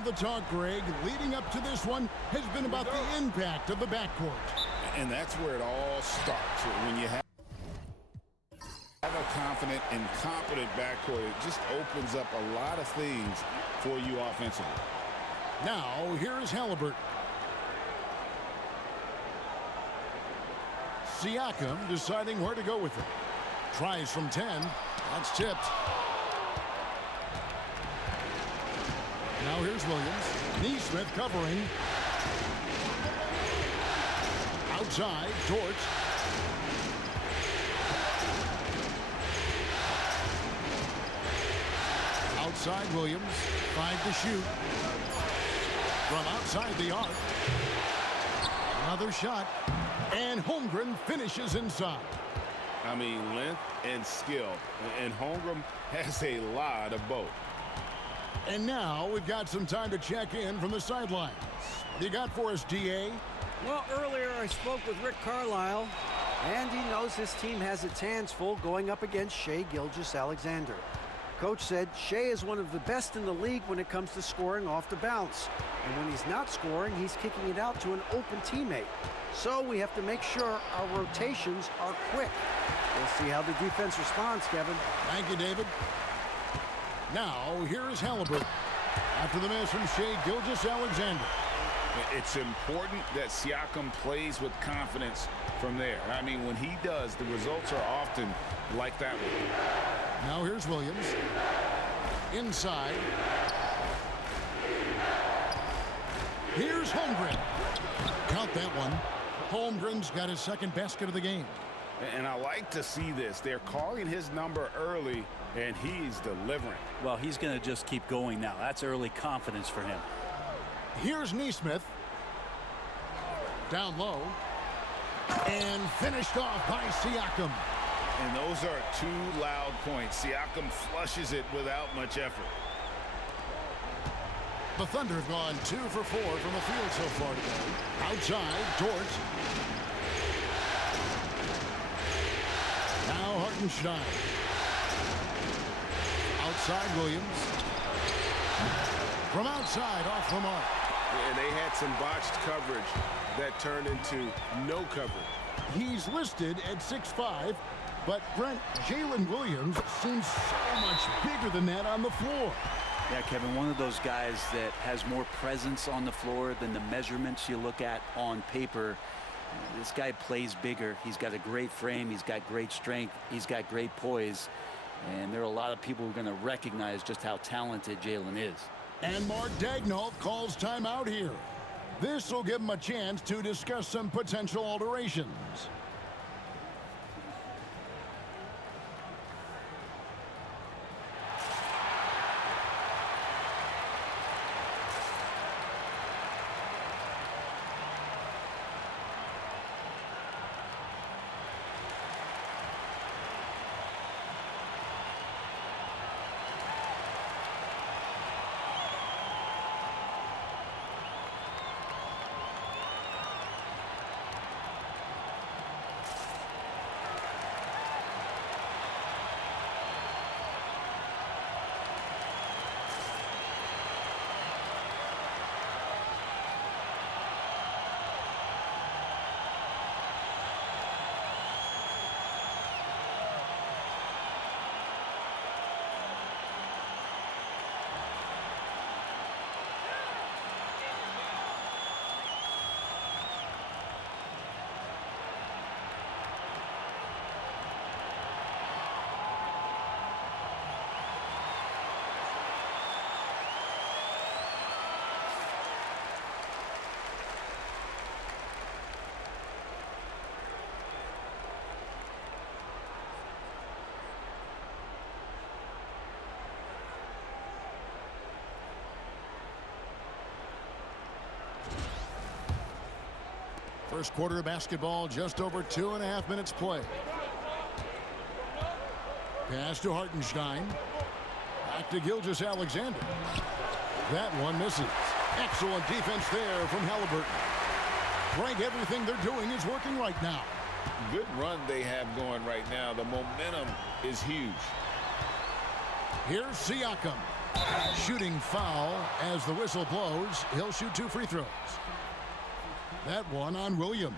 All the talk, Greg, leading up to this one has been about the impact of the backcourt. And that's where it all starts. When you have a confident and competent backcourt, it just opens up a lot of things for you offensively. Now, here's Halliburton. Siakam deciding where to go with it. Tries from 10. That's tipped. Now here's Williams. Neesmith covering. Outside, Dort. Outside, Williams. 5 to shoot. From outside the arc. Another shot. And Holmgren finishes inside. I mean, length and skill. And Holmgren has a lot of both. And now we've got some time to check in from the sidelines. What do you got for us, D.A.? Well, earlier I spoke with Rick Carlisle, and he knows his team has its hands full going up against Shai Gilgeous-Alexander. Coach said Shai is one of the best in the league when it comes to scoring off the bounce. And when he's not scoring, he's kicking it out to an open teammate. So we have to make sure our rotations are quick. We'll see how the defense responds, Kevin. Thank you, David. Now, here is Halliburton. After the miss from Shai Gilgeous-Alexander. It's important that Siakam plays with confidence from there. I mean, when he does, the results are often like that one. Now here's Williams. Inside. Here's Holmgren. Count that one. Holmgren's got his second basket of the game. And I like to see this. They're calling his number early, and he's delivering. Well, he's going to just keep going now. That's early confidence for him. Here's Neesmith. Down low. And finished off by Siakam. And those are 2 loud points. Siakam flushes it without much effort. The Thunder have gone 2 for 4 from the field so far today. Outside, Dort. Now Hartenstein. Outside, Williams. From outside, off the mark. And they had some botched coverage that turned into no coverage. He's listed at 6'5", but Brent, Jalen Williams seems so much bigger than that on the floor. Yeah, Kevin, one of those guys that has more presence on the floor than the measurements you look at on paper. This guy plays bigger. He's got a great frame. He's got great strength. He's got great poise. And there are a lot of people who are going to recognize just how talented Jalen is. And Mark Daigneault calls timeout here. This will give him a chance to discuss some potential alterations. First quarter of basketball, just over 2.5 minutes play. Pass to Hartenstein. Back to Gilgeous-Alexander. That one misses. Excellent defense there from Halliburton. Greg, everything they're doing is working right now. Good run they have going right now. The momentum is huge. Here's Siakam. Shooting foul as the whistle blows. He'll shoot 2 free throws. That one on Williams.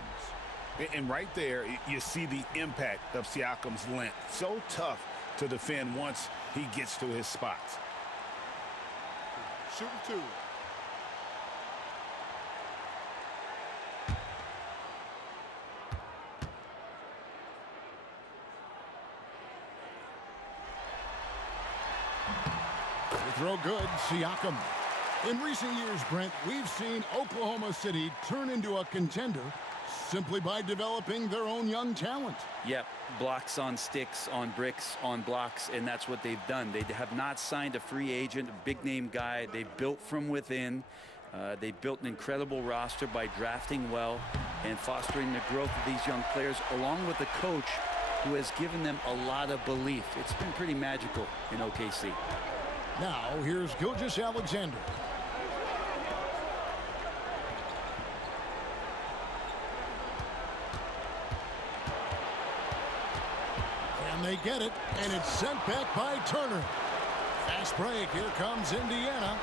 And right there, you see the impact of Siakam's length. So tough to defend once he gets to his spots. Shooting 2. Throw good, Siakam. In recent years, Brent, we've seen Oklahoma City turn into a contender simply by developing their own young talent. Yep, blocks on sticks, on bricks, on blocks, and that's what they've done. They have not signed a free agent, a big-name guy. They've built from within. They've built an incredible roster by drafting well and fostering the growth of these young players, along with a coach who has given them a lot of belief. It's been pretty magical in OKC. Now, here's Gilgeous-Alexander. Can they get it? And it's sent back by Turner. Fast break. Here comes Indiana.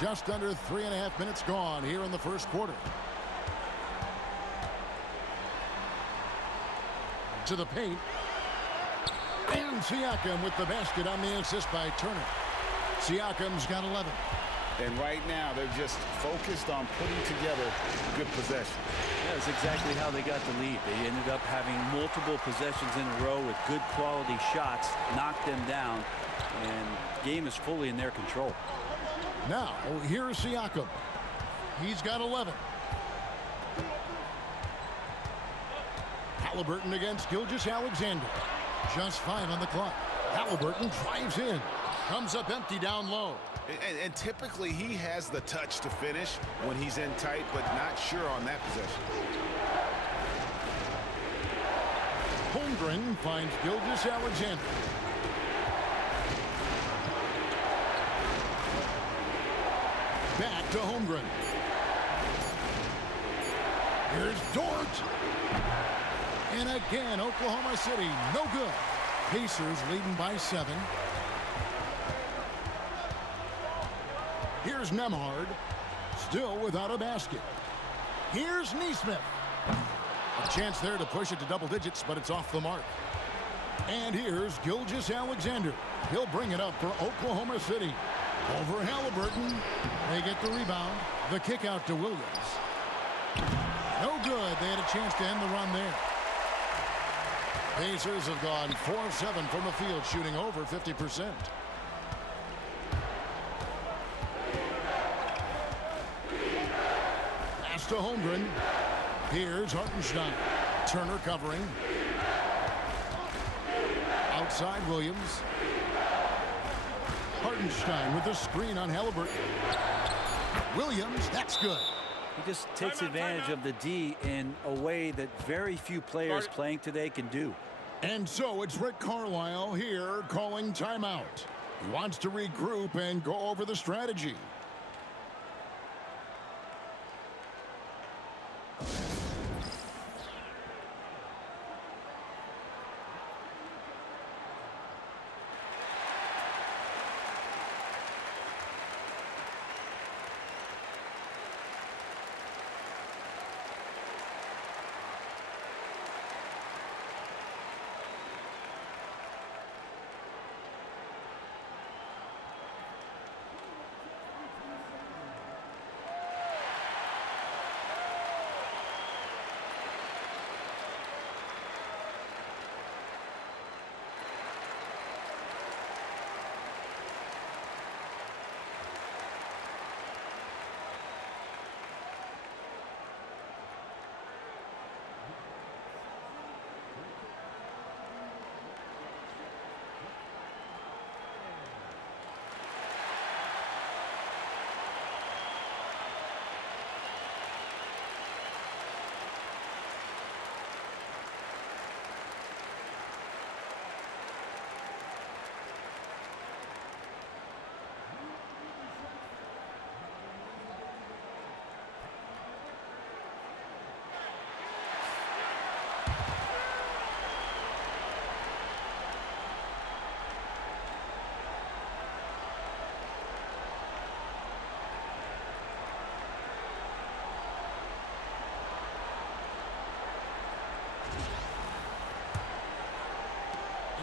Just under 3.5 minutes gone here in the first quarter. To the paint. And Siakam with the basket on the assist by Turner. Siakam's got 11. And right now, they're just focused on putting together good possession. That's exactly how they got the lead. They ended up having multiple possessions in a row with good quality shots, knocked them down, and the game is fully in their control. Now, here's Siakam. He's got 11. Halliburton against Gilgeous-Alexander. Just 5 on the clock. Halliburton drives in. Comes up empty down low. And typically he has the touch to finish when he's in tight, but not sure on that possession. Holmgren finds Gilgeous-Alexander. Back to Holmgren. Here's Dort. And again, Oklahoma City, no good. Pacers leading by 7. Here's Nembhard, still without a basket. Here's Nesmith. A chance there to push it to double digits, but it's off the mark. And here's Gilgeous-Alexander. He'll bring it up for Oklahoma City. Over Halliburton. They get the rebound. The kick out to Williams. No good. They had a chance to end the run there. Pacers have gone 4 of 7 from the field, shooting over 50%. Pass to Holmgren. Here's Hartenstein. Turner covering. Outside Williams. Hartenstein with the screen on Halliburton. Williams, that's good. He just takes advantage of the D in a way that very few players playing today can do. And so it's Rick Carlisle here calling timeout. He wants to regroup and go over the strategy.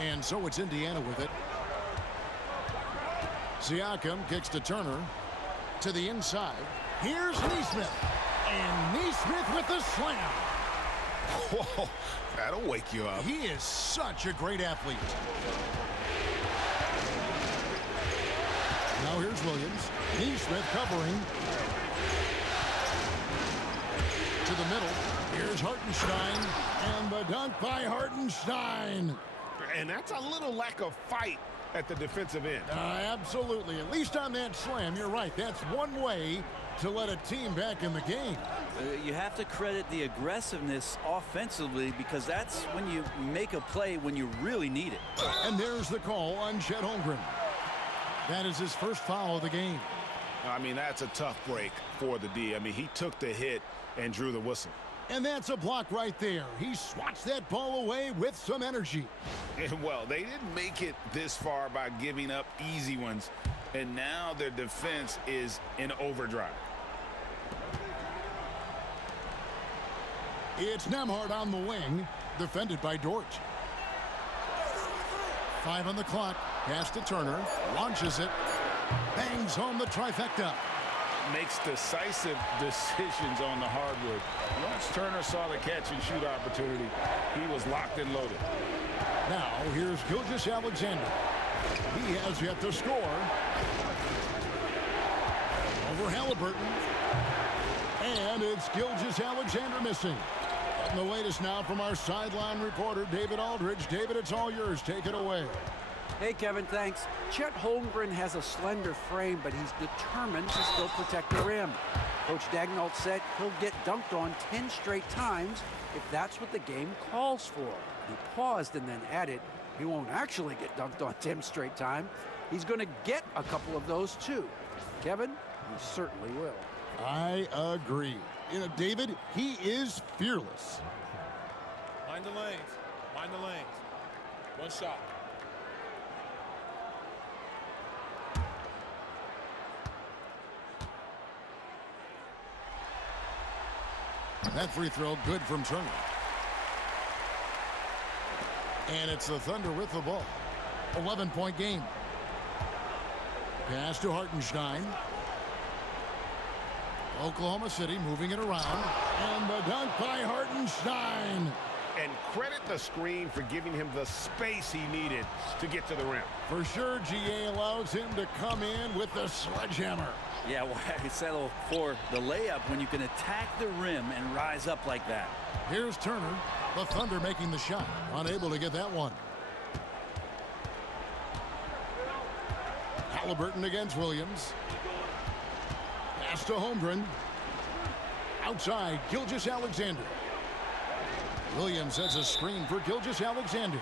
And so it's Indiana with it. Siakam kicks to Turner. To the inside. Here's Neesmith. And Neesmith with the slam. Whoa, that'll wake you up. He is such a great athlete. Now here's Williams. Neesmith covering. To the middle. Here's Hartenstein. And the dunk by Hartenstein. And that's a little lack of fight at the defensive end. Absolutely. At least on that slam, you're right. That's one way to let a team back in the game. You have to credit the aggressiveness offensively, because that's when you make a play when you really need it. And there's the call on Chet Holmgren. That is his first foul of the game. I mean, that's a tough break for the D. I mean, he took the hit and drew the whistle. And that's a block right there. He swats that ball away with some energy. And, well, they didn't make it this far by giving up easy ones. And now their defense is in overdrive. It's Nembhard on the wing, defended by Dort. 5 on the clock. Pass to Turner. Launches it. Bangs home the trifecta. Makes decisive decisions on the hardwood. Once Turner saw the catch-and-shoot opportunity, he was locked and loaded. Now, here's Gilgeous-Alexander. He has yet to score. Over Halliburton. And it's Gilgeous-Alexander missing. And the latest now from our sideline reporter, David Aldridge. David, it's all yours. Take it away. Hey, Kevin, thanks. Chet Holmgren has a slender frame, but he's determined to still protect the rim. Coach Daigneault said he'll get dunked on 10 straight times if that's what the game calls for. He paused and then added, he won't actually get dunked on 10 straight times. He's going to get a couple of those, too. Kevin, he certainly will. I agree. You know, David, he is fearless. Mind the lanes. Mind the lanes. One shot. That free throw good from Turner. And it's the Thunder with the ball. 11-point game. Pass to Hartenstein. Oklahoma City moving it around. And the dunk by Hartenstein. And credit the screen for giving him the space he needed to get to the rim. For sure, GA allows him to come in with the sledgehammer. Yeah, why settle for the layup when you can attack the rim and rise up like that? Here's Turner. The Thunder making the shot. Unable to get that one. Halliburton against Williams. Pass to Holmgren. Outside, Gilgeous-Alexander. Williams sets a screen for Gilgeous-Alexander.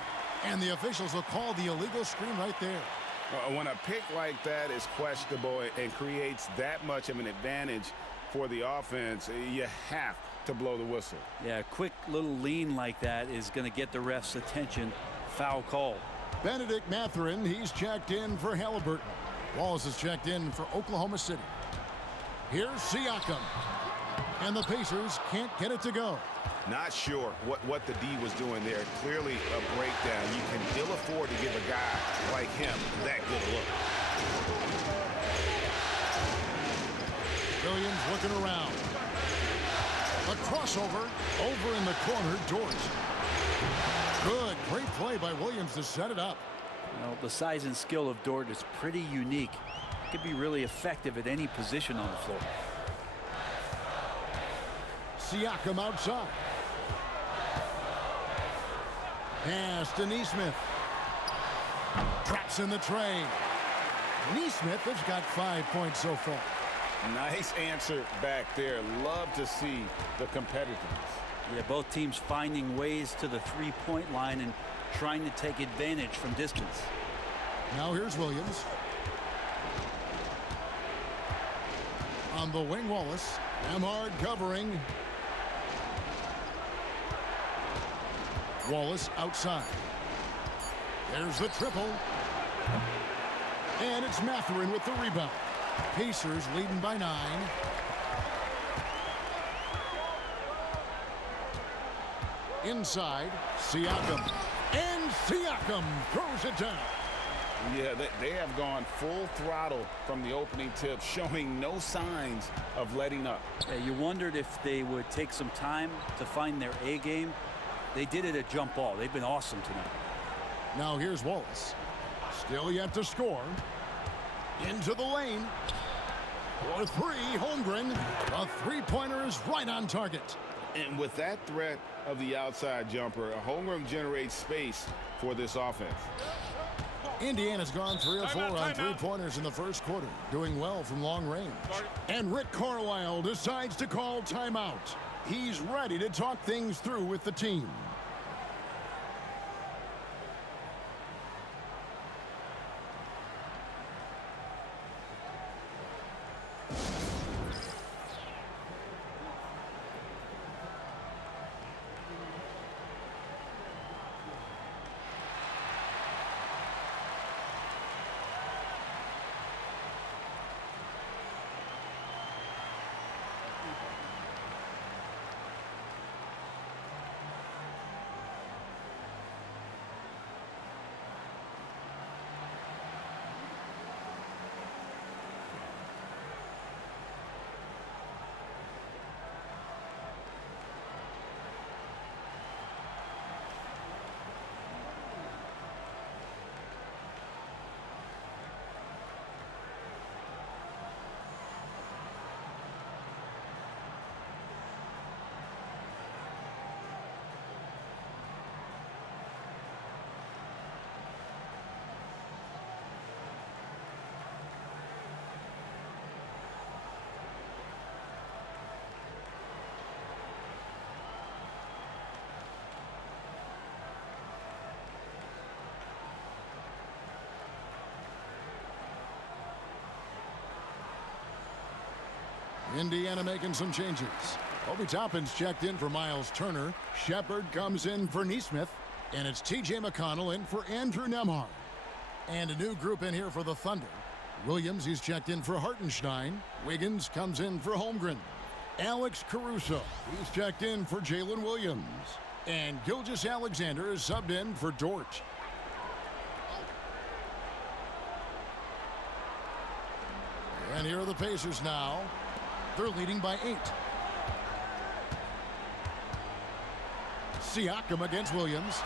And the officials will call the illegal screen right there. When a pick like that is questionable and creates that much of an advantage for the offense, you have to blow the whistle. Yeah, a quick little lean like that is going to get the ref's attention. Foul call. Benedict Mathurin, he's checked in for Halliburton. Wallace is checked in for Oklahoma City. Here's Siakam. And the Pacers can't get it to go. Not sure what the D was doing there. Clearly a breakdown. You can ill afford to give a guy like him that good a look. Williams looking around. A crossover over in the corner. Dort. Good. Great play by Williams to set it up. Well, the size and skill of Dort is pretty unique. Could be really effective at any position on the floor. Siakam outside. Pass to Neesmith. Drops in the tray. Neesmith has got 5 points so far. Nice answer back there. Love to see the competitiveness. Yeah, both teams finding ways to the three-point line and trying to take advantage from distance. Now here's Williams. On the wing, Wallace. Nembhard covering. Wallace outside. There's the triple. And it's Mathurin with the rebound. Pacers leading by 9. Inside, Siakam. And Siakam throws it down. Yeah, they have gone full throttle from the opening tip, showing no signs of letting up. Yeah, you wondered if they would take some time to find their A game. They did it at jump ball. They've been awesome tonight. Now here's Wallace. Still yet to score. Into the lane. For three, Holmgren. A three-pointer is right on target. And with that threat of the outside jumper, Holmgren generates space for this offense. Indiana's gone 3 of 4 on three-pointers in the first quarter, doing well from long range. And Rick Carlisle decides to call timeout. He's ready to talk things through with the team. Indiana making some changes. Obi Toppin's checked in for Miles Turner. Shepard comes in for Neesmith. And it's T.J. McConnell in for Andrew Nembhard. And a new group in here for the Thunder. Williams, he's checked in for Hartenstein. Wiggins comes in for Holmgren. Alex Caruso, he's checked in for Jalen Williams. And Gilgeous-Alexander is subbed in for Dort. And here are the Pacers now. They're leading by 8. Siakam against Williams.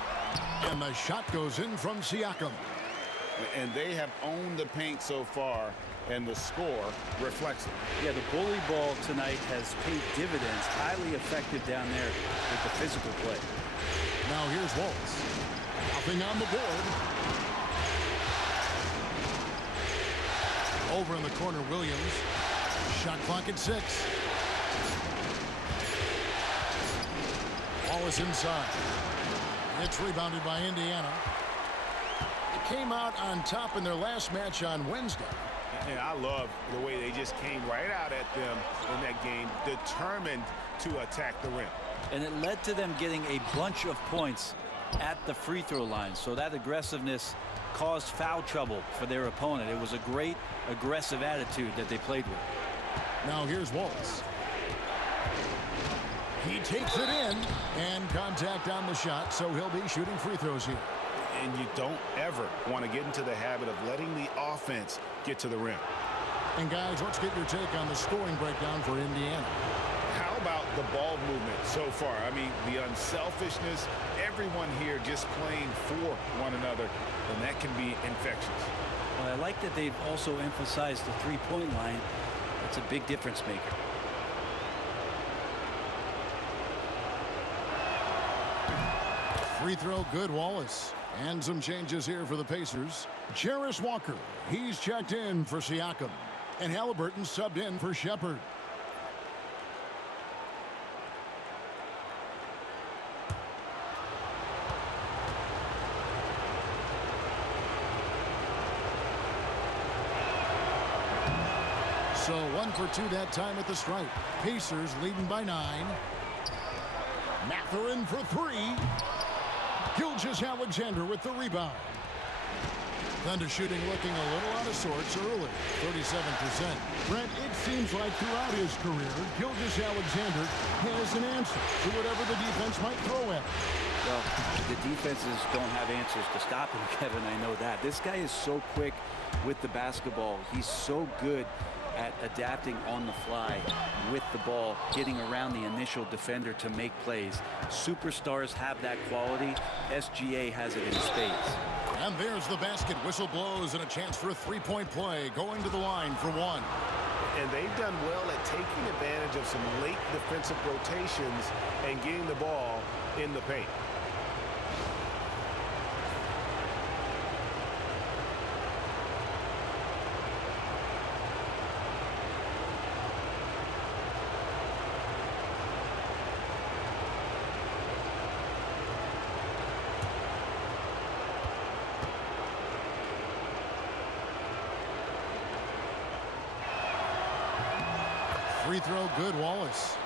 And the shot goes in from Siakam. And they have owned the paint so far, and the score reflects it. Yeah, the bully ball tonight has paid dividends. Highly effective down there with the physical play. Now here's Wallace. Nothing on the board. Over in the corner, Williams. Shot clock at 6. Wallace inside. It's rebounded by Indiana. It came out on top in their last match on Wednesday. And I love the way they just came right out at them in that game, determined to attack the rim. And it led to them getting a bunch of points at the free throw line. So that aggressiveness caused foul trouble for their opponent. It was a great aggressive attitude that they played with. Now here's Wallace. He takes it in, and contact on the shot, so he'll be shooting free throws here. And you don't ever want to get into the habit of letting the offense get to the rim. And guys, let's get your take on the scoring breakdown for Indiana. How about the ball movement so far? I mean, the unselfishness, everyone here just playing for one another, and that can be infectious. Well, I like that they've also emphasized the three-point line. It's a big difference maker. Free throw good, Wallace. And some changes here for the Pacers. Jarris Walker, he's checked in for Siakam. And Halliburton subbed in for Shepard. So 1 for 2 that time at the stripe. Pacers leading by 9. Mathurin for 3. Gilgeous-Alexander with the rebound. Thunder shooting looking a little out of sorts early, 37%. Brent, it seems like throughout his career, Gilgeous-Alexander has an answer to whatever the defense might throw at him. Well, the defenses don't have answers to stop him, Kevin. I know that. This guy is so quick with the basketball. He's so good at adapting on the fly with the ball, getting around the initial defender to make plays. Superstars have that quality. SGA has it in spades. And there's the basket. Whistle blows and a chance for a three-point play. Going to the line for one. And they've done well at taking advantage of some late defensive rotations and getting the ball in the paint. Free throw good, Wallace.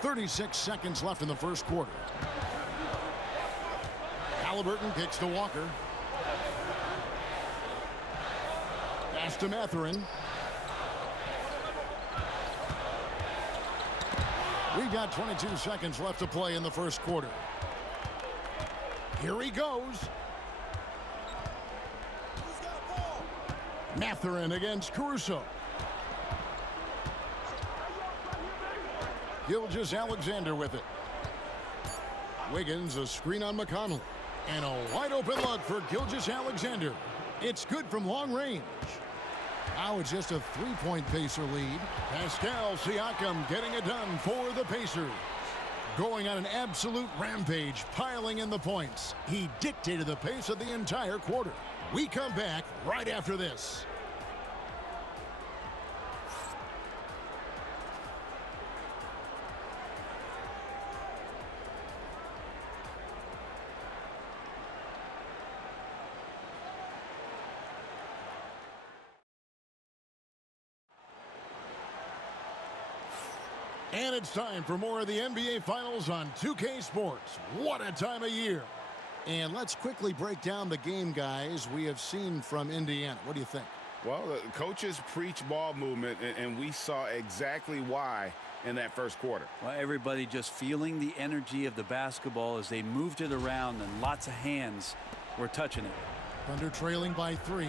36 seconds left in the first quarter. Halliburton kicks to Walker. Pass to Mathurin. We've got 22 seconds left to play in the first quarter. Here he goes. Mathurin against Caruso. Gilgeous-Alexander with it. Wiggins, a screen on McConnell. And a wide open look for Gilgeous-Alexander. It's good from long range. Now it's just a three-point Pacer lead. Pascal Siakam getting it done for the Pacers. Going on an absolute rampage, piling in the points. He dictated the pace of the entire quarter. We come back right after this. And it's time for more of the NBA Finals on 2K Sports. What a time of year. And let's quickly break down the game, guys, we have seen from Indiana. What do you think? Well, the coaches preach ball movement, and we saw exactly why in that first quarter. Well, everybody just feeling the energy of the basketball as they moved it around, and lots of hands were touching it. Thunder trailing by 3.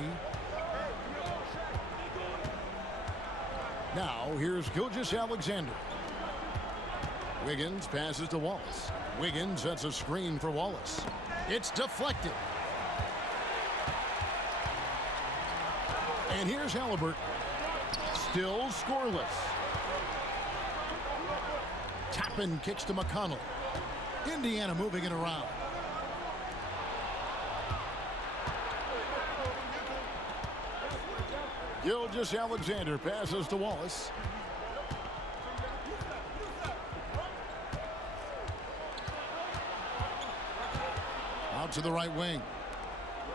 Now, here's Gilgeous-Alexander. Wiggins passes to Wallace. Wiggins sets a screen for Wallace. It's deflected. And here's Halliburton. Still scoreless. Toppin kicks to McConnell. Indiana moving it around. Gilgeous-Alexander passes to Wallace. Out to the right wing.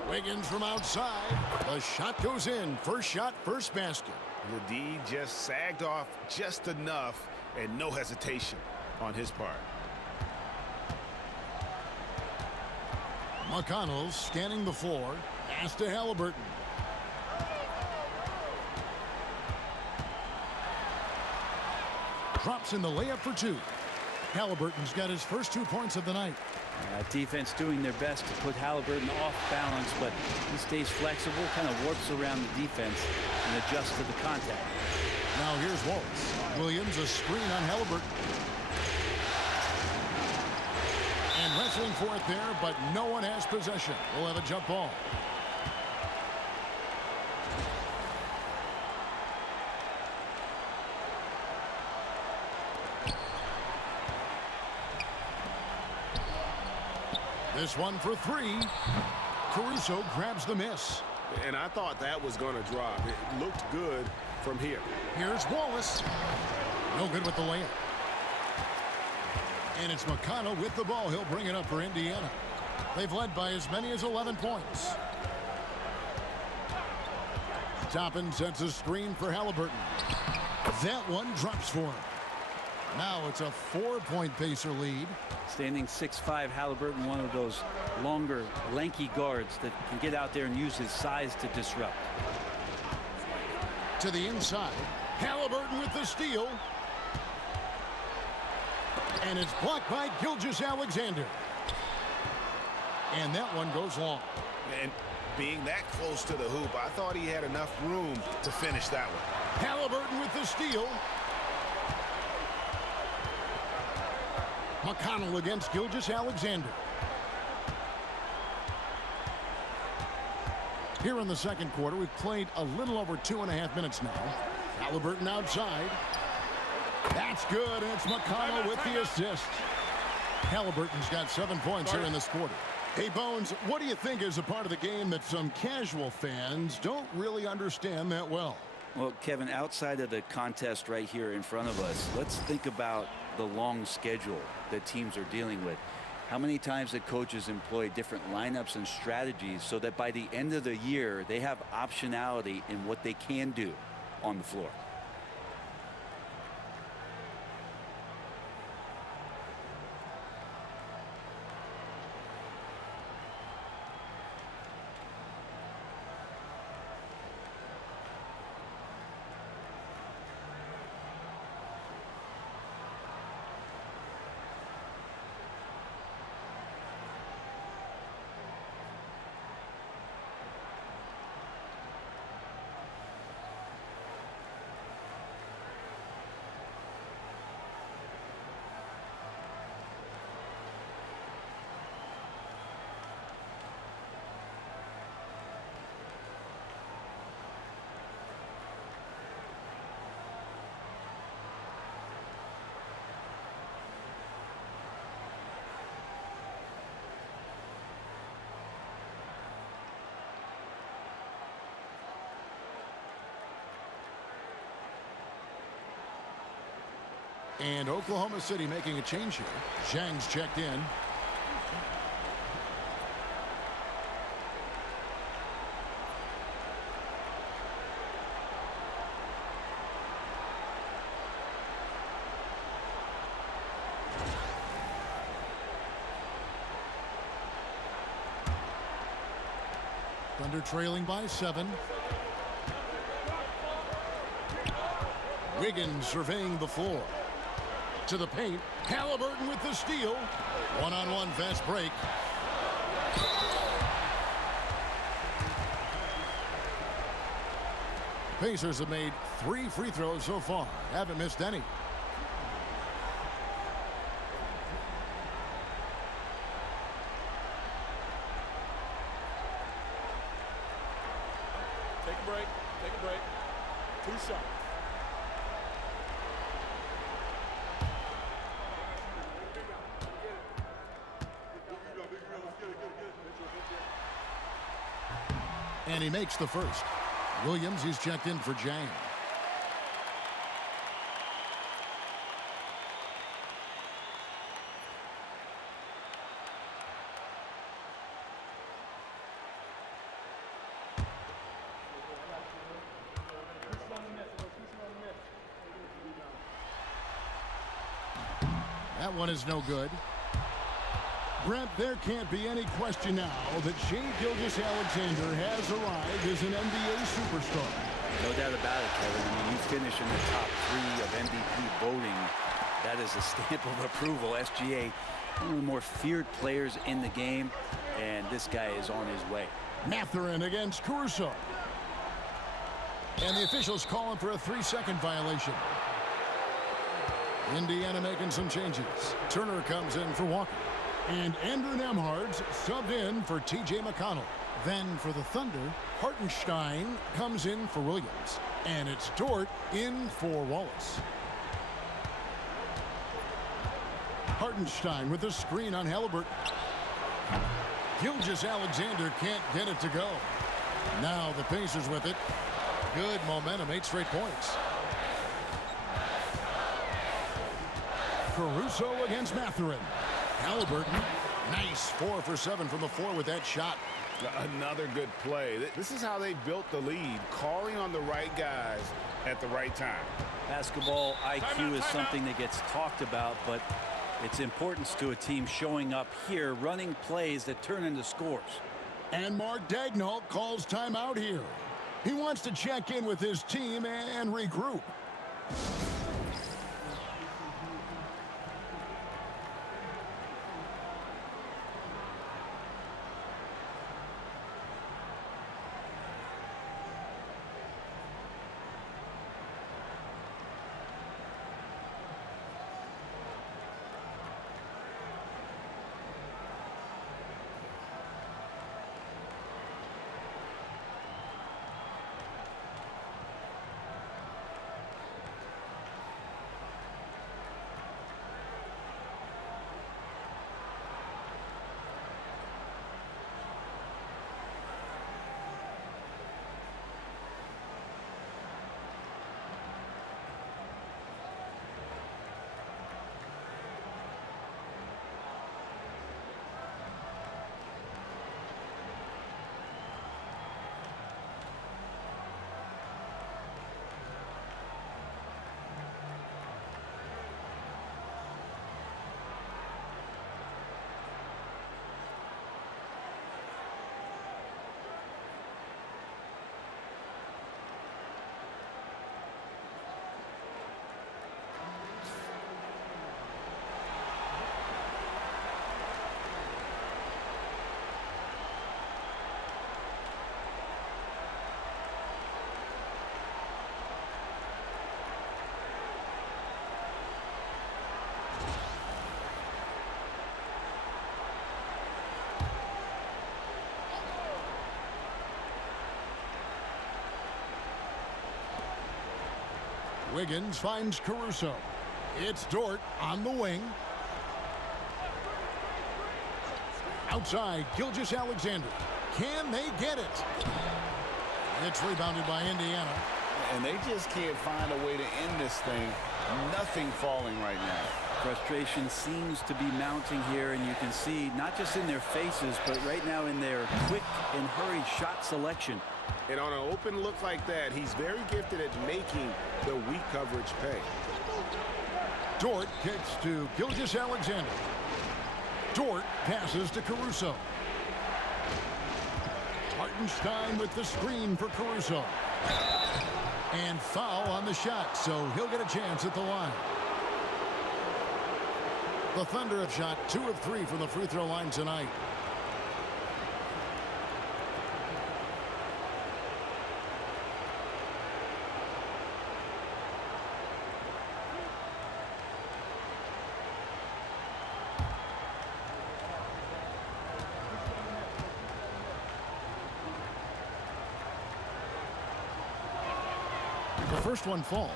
Wiggins from outside. The shot goes in. First shot, first basket. The D just sagged off just enough and no hesitation on his part. McConnell scanning the floor. Pass to Halliburton. Drops in the layup for 2. Halliburton's got his first 2 points of the night. Defense doing their best to put Halliburton off balance, but he stays flexible, kind of warps around the defense and adjusts to the contact. Now here's Wallace. Williams, a screen on Halliburton. And wrestling for it there, but no one has possession. We'll have a jump ball. This one for 3. Caruso grabs the miss. And I thought that was going to drop. It looked good from here. Here's Wallace. No good with the layup. And it's McConnell with the ball. He'll bring it up for Indiana. They've led by as many as 11 points. Toppin sets a screen for Halliburton. That one drops for him. Now it's a 4-point Pacer lead. Standing 6'5", Halliburton, one of those longer, lanky guards that can get out there and use his size to disrupt. To the inside. Halliburton with the steal. And it's blocked by Gilgeous-Alexander. And that one goes long. And being that close to the hoop, I thought he had enough room to finish that one. Halliburton with the steal. McConnell against Gilgeous-Alexander. Here in the second quarter, we've played a little over 2.5 minutes now. Halliburton outside. That's good, and it's McConnell with the assist. Halliburton's got 7 points here in this quarter. Hey, Bones, what do you think is a part of the game that some casual fans don't really understand that well? Well, Kevin, outside of the contest right here in front of us, let's think about the long schedule that teams are dealing with. How many times the coaches employ different lineups and strategies so that by the end of the year, they have optionality in what they can do on the floor. And Oklahoma City making a change here. Zhang's checked in. Thunder trailing by 7. Wiggins surveying the floor. To the paint. Halliburton with the steal. One-on-one fast break. Pacers have made 3 free throws so far. Haven't missed any. Take a break. Take a break. 2 shots. And he makes the first. Williams, he's checked in for Zhang. That one is no good. Brent, there can't be any question now that Shai Gilgeous-Alexander has arrived as an NBA superstar. No doubt about it, Kevin. I mean, you finish in the top 3 of MVP voting. That is a stamp of approval. SGA, one of the more feared players in the game, and this guy is on his way. Mathurin against Caruso. And the officials calling for a 3-second violation. Indiana making some changes. Turner comes in for Walker. And Andrew Nembhard's subbed in for T.J. McConnell. Then for the Thunder, Hartenstein comes in for Williams. And it's Dort in for Wallace. Hartenstein with the screen on Halliburton. Gilgeous-Alexander can't get it to go. Now the Pacers with it. Good momentum, 8 straight points. Caruso against Mathurin. Halliburton, nice 4 for 7 from the floor with that shot. Another good play. This is how they built the lead, calling on the right guys at the right time. Basketball IQ is something that gets talked about, but its importance to a team showing up here, running plays that turn into scores. And Mark Daigneault calls timeout here. He wants to check in with his team and regroup. Wiggins finds Caruso. It's Dort on the wing. Outside, Gilgeous-Alexander. Can they get it? It's rebounded by Indiana. And they just can't find a way to end this thing. Nothing falling right now. Frustration seems to be mounting here, and you can see not just in their faces, but right now in their quick and hurried shot selection. And on an open look like that, he's very gifted at making the weak coverage pay. Dort kicks to Gilgeous-Alexander. Dort passes to Caruso. Hartenstein with the screen for Caruso. And foul on the shot, so he'll get a chance at the line. The Thunder have shot 2 of 3 from the free throw line tonight. The first one falls.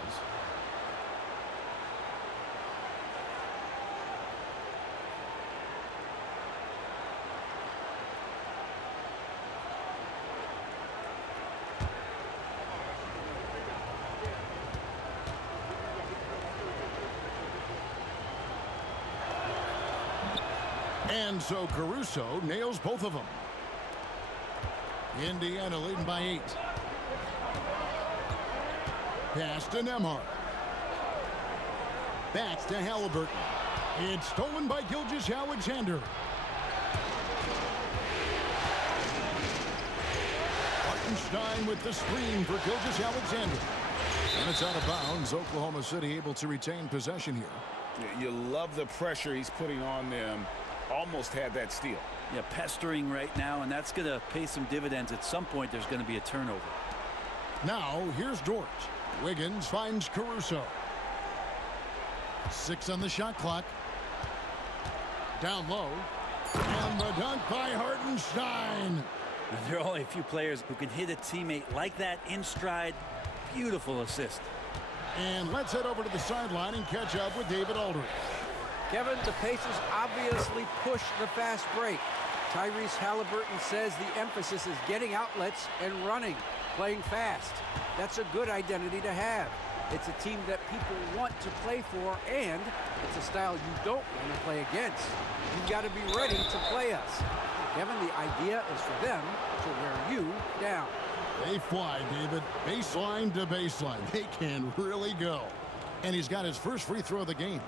And so Caruso nails both of them. Indiana leading by 8. Pass to Nembhard. Back to Halliburton. It's stolen by Gilgeous-Alexander. Hartenstein with the screen for Gilgeous-Alexander. And it's out of bounds. Oklahoma City able to retain possession here. You love the pressure he's putting on them. Almost had that steal. Yeah, pestering right now, and that's going to pay some dividends. At some point, there's going to be a turnover. Now, here's Dort. Wiggins finds Caruso. 6 on the shot clock. Down low. And the dunk by Hartenstein. Now, there are only a few players who can hit a teammate like that in stride. Beautiful assist. And let's head over to the sideline and catch up with David Aldridge. Kevin, the Pacers obviously push the fast break. Tyrese Halliburton says the emphasis is getting outlets and running, playing fast. That's a good identity to have. It's a team that people want to play for, and it's a style you don't want to play against. You've got to be ready to play us. Kevin, the idea is for them to wear you down. They fly, David. Baseline to baseline. They can really go. And he's got his first free throw of the game.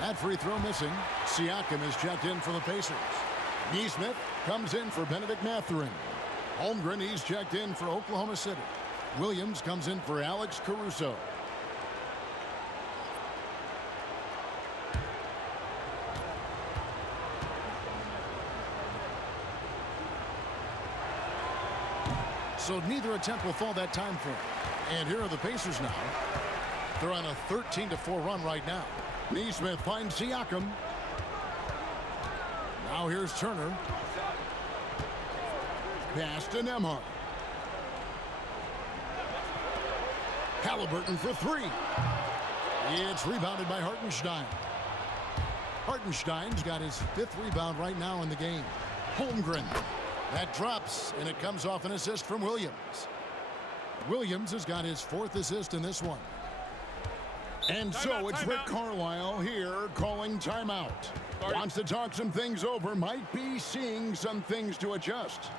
That free throw missing. Siakam is checked in for the Pacers. Nesmith comes in for Benedict Mathurin. Holmgren, he's checked in for Oklahoma City. Williams comes in for Alex Caruso. So neither attempt will fall that time frame. And here are the Pacers now. They're on a 13-4 run right now. Nesmith finds Siakam. Now here's Turner. Pass to Nembhard. Halliburton for 3. It's rebounded by Hartenstein. Hartenstein's got his 5th rebound right now in the game. Holmgren. That drops, and it comes off an assist from Williams. Williams has got his 4th assist in this one. And so it's Rick Carlisle here calling timeout. Wants to talk some things over, might be seeing some things to adjust.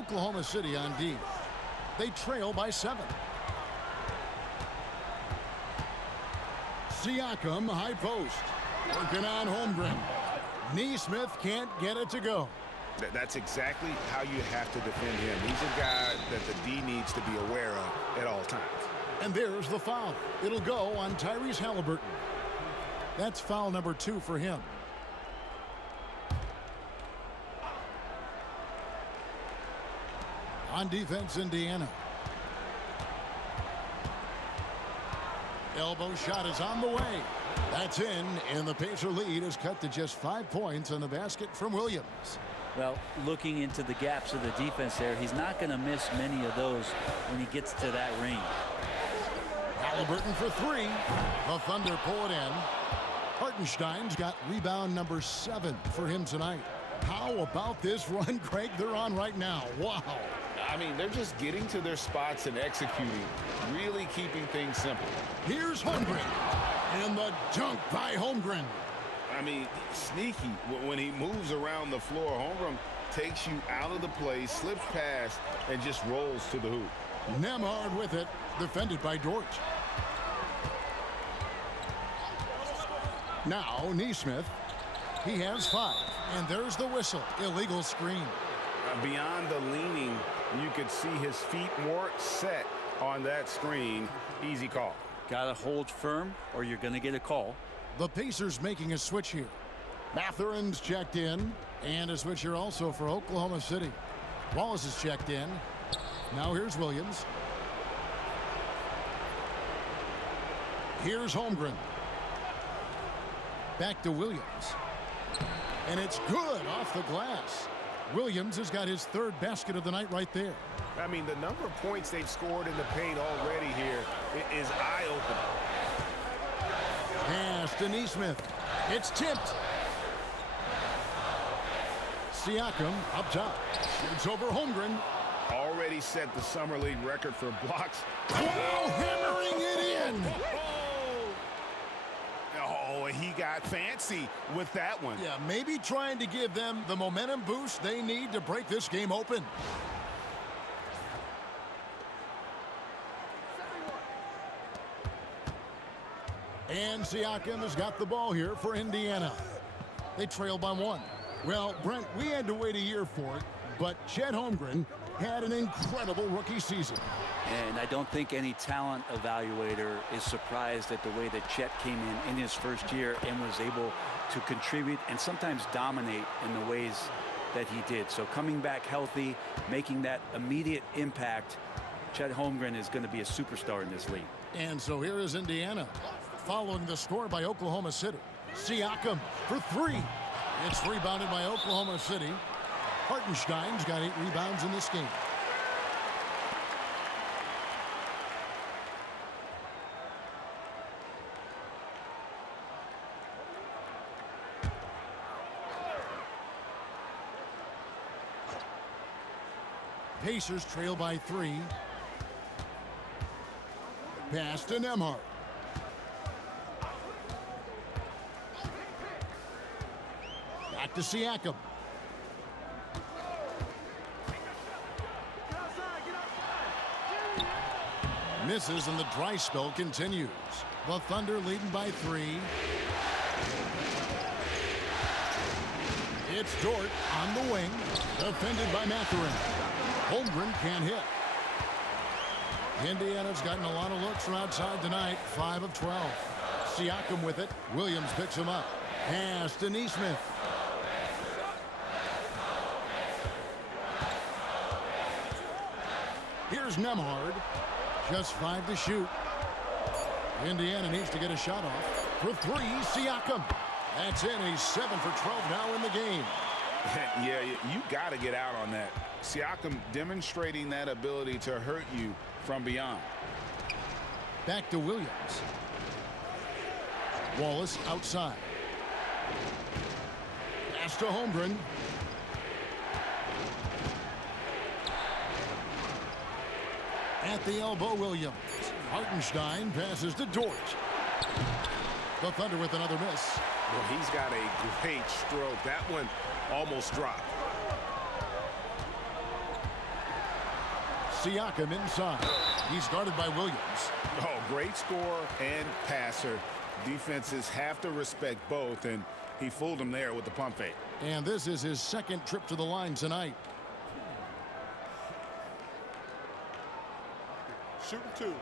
Oklahoma City on D. They trail by 7. Siakam, high post. Working on Holmgren. Neesmith can't get it to go. That's exactly how you have to defend him. He's a guy that the D needs to be aware of at all times. And there's the foul. It'll go on Tyrese Halliburton. That's foul number 2 for him. On defense, Indiana. Elbow shot is on the way. That's in, and the Pacer lead is cut to just 5 points on the basket from Williams. Well, looking into the gaps of the defense there, he's not going to miss many of those when he gets to that range. Halliburton for 3. The Thunder pull it in. Hartenstein's got rebound number 7 for him tonight. How about this run, Craig, they're on right now? Wow. I mean, they're just getting to their spots and executing, really keeping things simple. Here's Holmgren. And the dunk by Holmgren. I mean, sneaky. When he moves around the floor, Holmgren takes you out of the play, slips past, and just rolls to the hoop. Nembhard with it, defended by Dort. Now, Neesmith. He has 5. And there's the whistle. Illegal screen. Beyond the leaning, you could see his feet more set on that screen. Easy call. Got to hold firm or you're going to get a call. The Pacers making a switch here. Mathurin's checked in. And a switch here also for Oklahoma City. Wallace is checked in. Now here's Williams. Here's Holmgren. Back to Williams. And it's good off the glass. Williams has got his 3rd basket of the night right there. I mean, the number of points they've scored in the paint already here is eye-opening. Pass to Neesmith. It's tipped. Siakam up top. Shoots over Holmgren. Already set the Summer League record for blocks. Wow, hammering it in. Oh, he got fancy with that one. Yeah, maybe trying to give them the momentum boost they need to break this game open. And Siakam has got the ball here for Indiana. They trail by 1. Well, Brent, we had to wait a year for it, but Chet Holmgren had an incredible rookie season. And I don't think any talent evaluator is surprised at the way that Chet came in his first year and was able to contribute and sometimes dominate in the ways that he did. So coming back healthy, making that immediate impact, Chet Holmgren is going to be a superstar in this league. And so here is Indiana following the score by Oklahoma City. Siakam for 3. It's rebounded by Oklahoma City. Hartenstein's got 8 rebounds in this game. Pacers trail by 3. Pass to Nembhard. Back to Siakam. Misses and the dry spell continues. The Thunder leading by 3. It's Dort on the wing. Defended by Mathurin. Holmgren can't hit. Indiana's gotten a lot of looks from outside tonight. 5 of 12. Siakam with it. Williams picks him up. Pass to Neesmith. Here's Nembhard. Just 5 to shoot. Indiana needs to get a shot off. For 3, Siakam. That's in. He's 7 for 12 now in the game. Yeah, you got to get out on that. Siakam demonstrating that ability to hurt you from beyond. Back to Williams. Wallace outside. Pass to Holmgren. At the elbow, Williams. Hartenstein passes to Dort. The Thunder with another miss. Well, he's got a great stroke. That one almost dropped. Siakam inside. He's guarded by Williams. Oh, great scorer and passer. Defenses have to respect both, and he fooled him there with the pump fake. And this is his second trip to the line tonight. Shooting 2.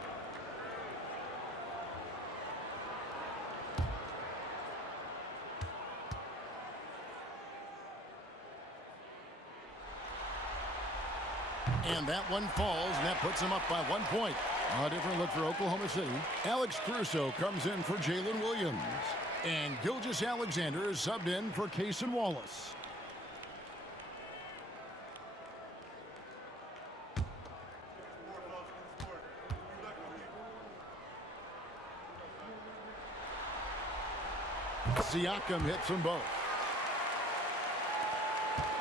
And that one falls, and that puts him up by 1 point. A different look for Oklahoma City. Alex Caruso comes in for Jalen Williams. And Gilgeous-Alexander is subbed in for Cason Wallace. Siakam hits them both.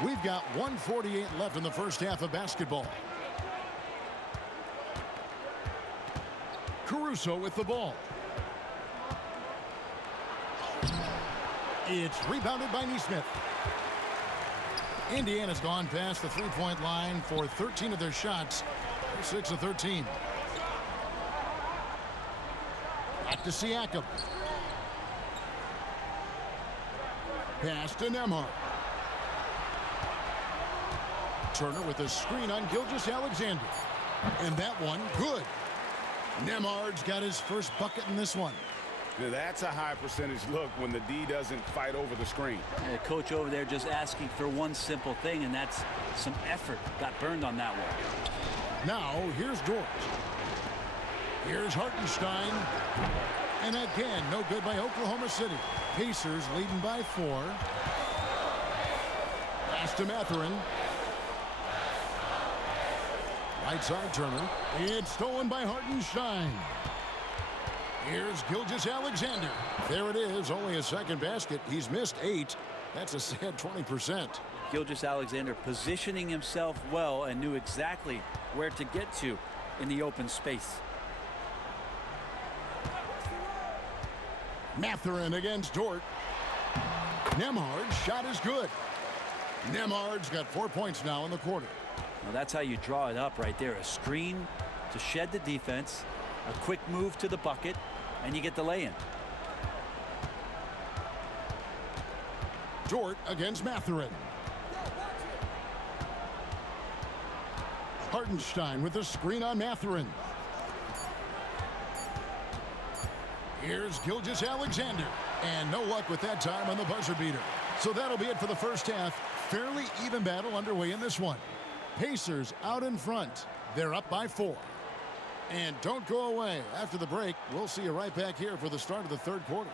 We've got 1:48 left in the first half of basketball. Caruso with the ball. It's rebounded by Nesmith. Indiana's gone past the three-point line for 13 of their shots. They're 6 of 13. Back to Siakam. Pass to Nembhard. Turner with a screen on Gilgeous-Alexander. And that one, good. Nembhard's got his first bucket in this one. Now, that's a high percentage look when the D doesn't fight over the screen. The coach over there just asking for one simple thing, and that's some effort. Got burned on that one. Now, here's Dort. Here's Hartenstein. And again, no good by Oklahoma City. Pacers leading by 4. Pass to Mathurin. Right side Turner. It's stolen by Hartenstein. Here's Gilgeous-Alexander. There it is, only a second basket. He's missed 8. That's a sad 20%. Gilgeous-Alexander positioning himself well and knew exactly where to get to in the open space. Mathurin against Dort. Nembhard's shot is good. Nembhard's got 4 points now in the quarter. Well, that's how you draw it up right there. A screen to shed the defense, a quick move to the bucket, and you get the lay-in. Dort against Mathurin. Hartenstein with a screen on Mathurin. Here's Gilgeous-Alexander. And no luck with that time on the buzzer beater. So that'll be it for the first half. Fairly even battle underway in this one. Pacers out in front. They're up by 4. And don't go away. After the break, we'll see you right back here for the start of the third quarter.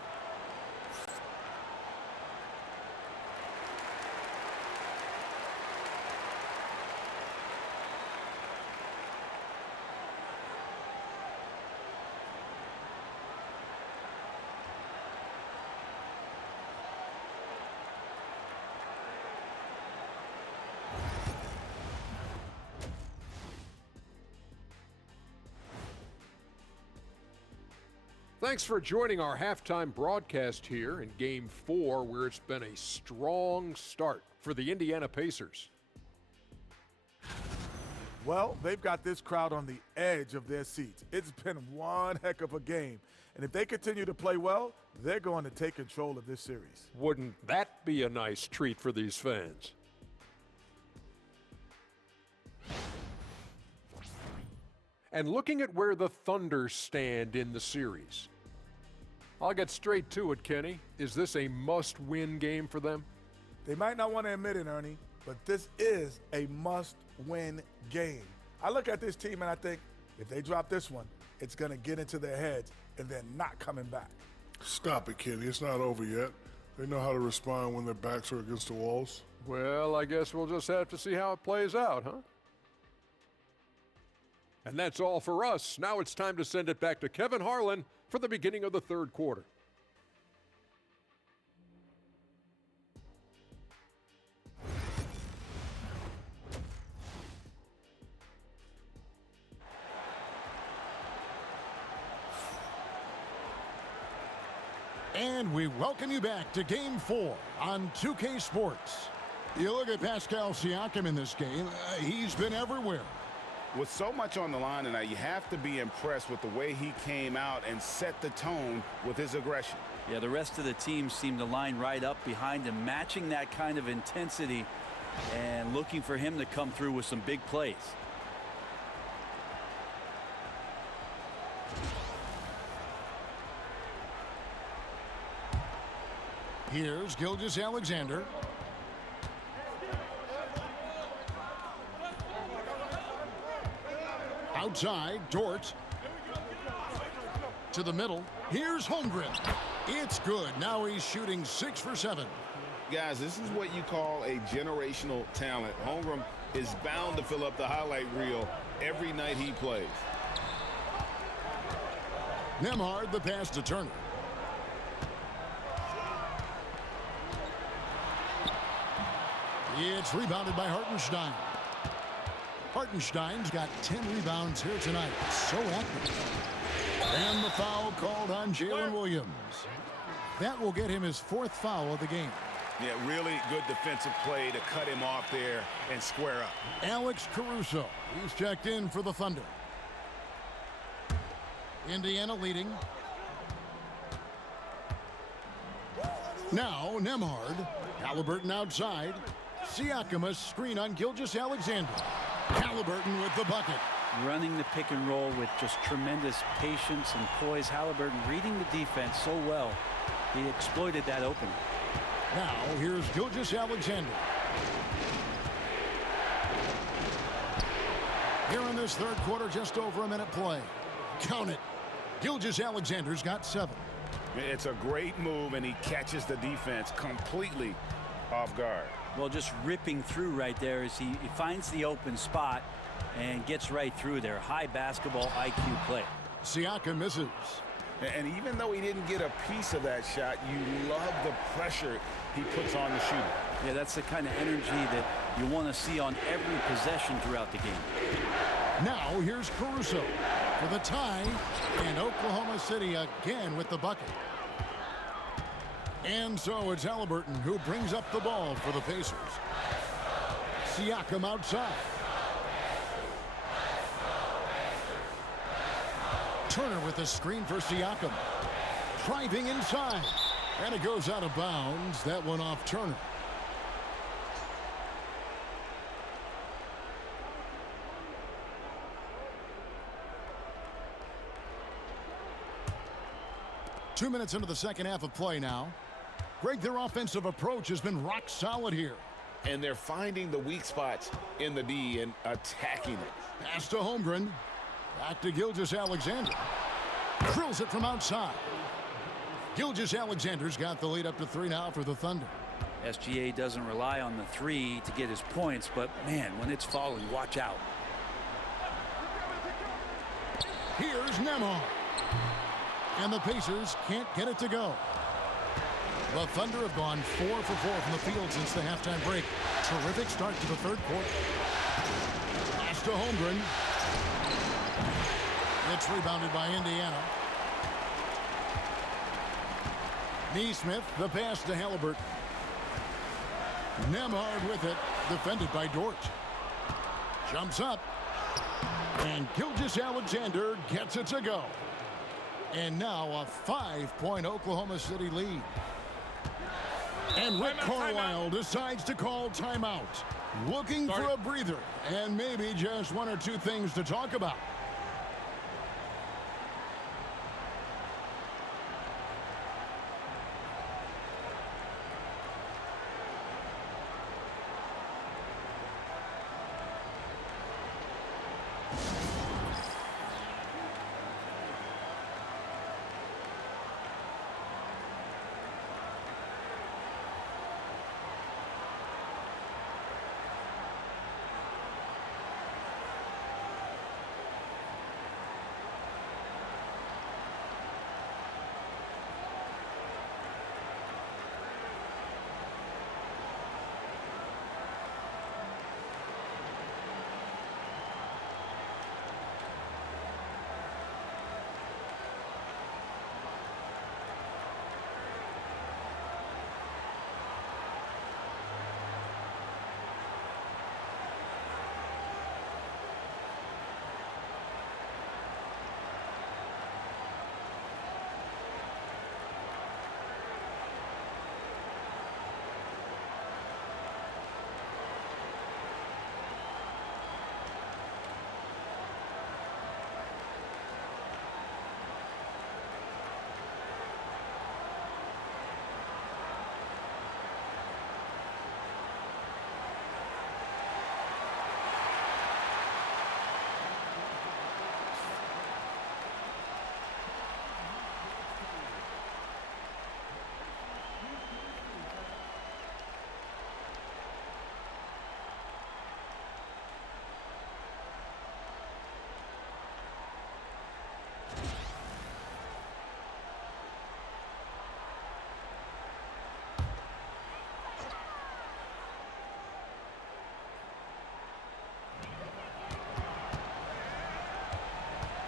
Thanks for joining our halftime broadcast here in Game 4, where it's been a strong start for the Indiana Pacers. Well, they've got this crowd on the edge of their seats. It's been one heck of a game. And if they continue to play well, they're going to take control of this series. Wouldn't that be a nice treat for these fans? And looking at where the Thunder stand in the series, I'll get straight to it, Kenny. Is this a must-win game for them? They might not want to admit it, Ernie, but this is a must-win game. I look at this team and I think if they drop this one, it's going to get into their heads and then not coming back. Stop it, Kenny. It's not over yet. They know how to respond when their backs are against the walls. Well, I guess we'll just have to see how it plays out, huh? And that's all for us. Now it's time to send it back to Kevin Harlan for the beginning of the third quarter. And we welcome you back to Game 4 on 2K Sports. You look at Pascal Siakam in this game, he's been everywhere. With so much on the line tonight, you have to be impressed with the way he came out and set the tone with his aggression. Yeah, the rest of the team seemed to line right up behind him, matching that kind of intensity and looking for him to come through with some big plays. Here's Gilgeous-Alexander. Outside, Dort. To the middle. Here's Holmgren. It's good. Now he's shooting 6 for 7. Guys, this is what you call a generational talent. Holmgren is bound to fill up the highlight reel every night he plays. Nemhard, the pass to Turner. It's rebounded by Hartenstein. Hartenstein's got 10 rebounds here tonight. So active. And the foul called on Jalen Williams. That will get him his 4th foul of the game. Yeah, really good defensive play to cut him off there and square up. Alex Caruso. He's checked in for the Thunder. Indiana leading. Now Nemhard. Halliburton outside. Siakam, a screen on Gilgeous-Alexander. Halliburton with the bucket. Running the pick and roll with just tremendous patience and poise. Halliburton reading the defense so well. He exploited that opening. Now here's Gilgeous-Alexander. Here in this third quarter, just over a minute play. Count it. Gilgeous-Alexander's got 7. It's a great move, and he catches the defense completely off guard. Well, just ripping through right there as he finds the open spot and gets right through there. High basketball IQ play. Siakam misses. And even though he didn't get a piece of that shot, you love the pressure he puts on the shooter. Yeah, that's the kind of energy that you want to see on every possession throughout the game. Now here's Caruso for the tie, and Oklahoma City again with the bucket. And so it's Halliburton who brings up the ball for the Pacers. Siakam outside. Turner with a screen for Siakam. Driving inside. And it goes out of bounds. That one off Turner. Two minutes into the second half of play now. Greg, their offensive approach has been rock solid here. And they're finding the weak spots in the D and attacking it. Pass to Holmgren. Back to Gilgeous-Alexander. Drills it from outside. Gilgeous-Alexander's got the lead up to 3 now for the Thunder. SGA doesn't rely on the 3 to get his points, but man, when it's falling, watch out. Here's Nemhard. And the Pacers can't get it to go. The Thunder have gone 4 for 4 from the field since the halftime break. Terrific start to the third quarter. Pass to Holmgren. It's rebounded by Indiana. Neesmith, the pass to Halliburton. Nemhard with it, defended by Dort. Jumps up. And Gilgeous-Alexander gets it to go. And now a 5-point Oklahoma City lead. And Rick Carlisle decides to call timeout. Looking for a breather and maybe just 1 or 2 things to talk about.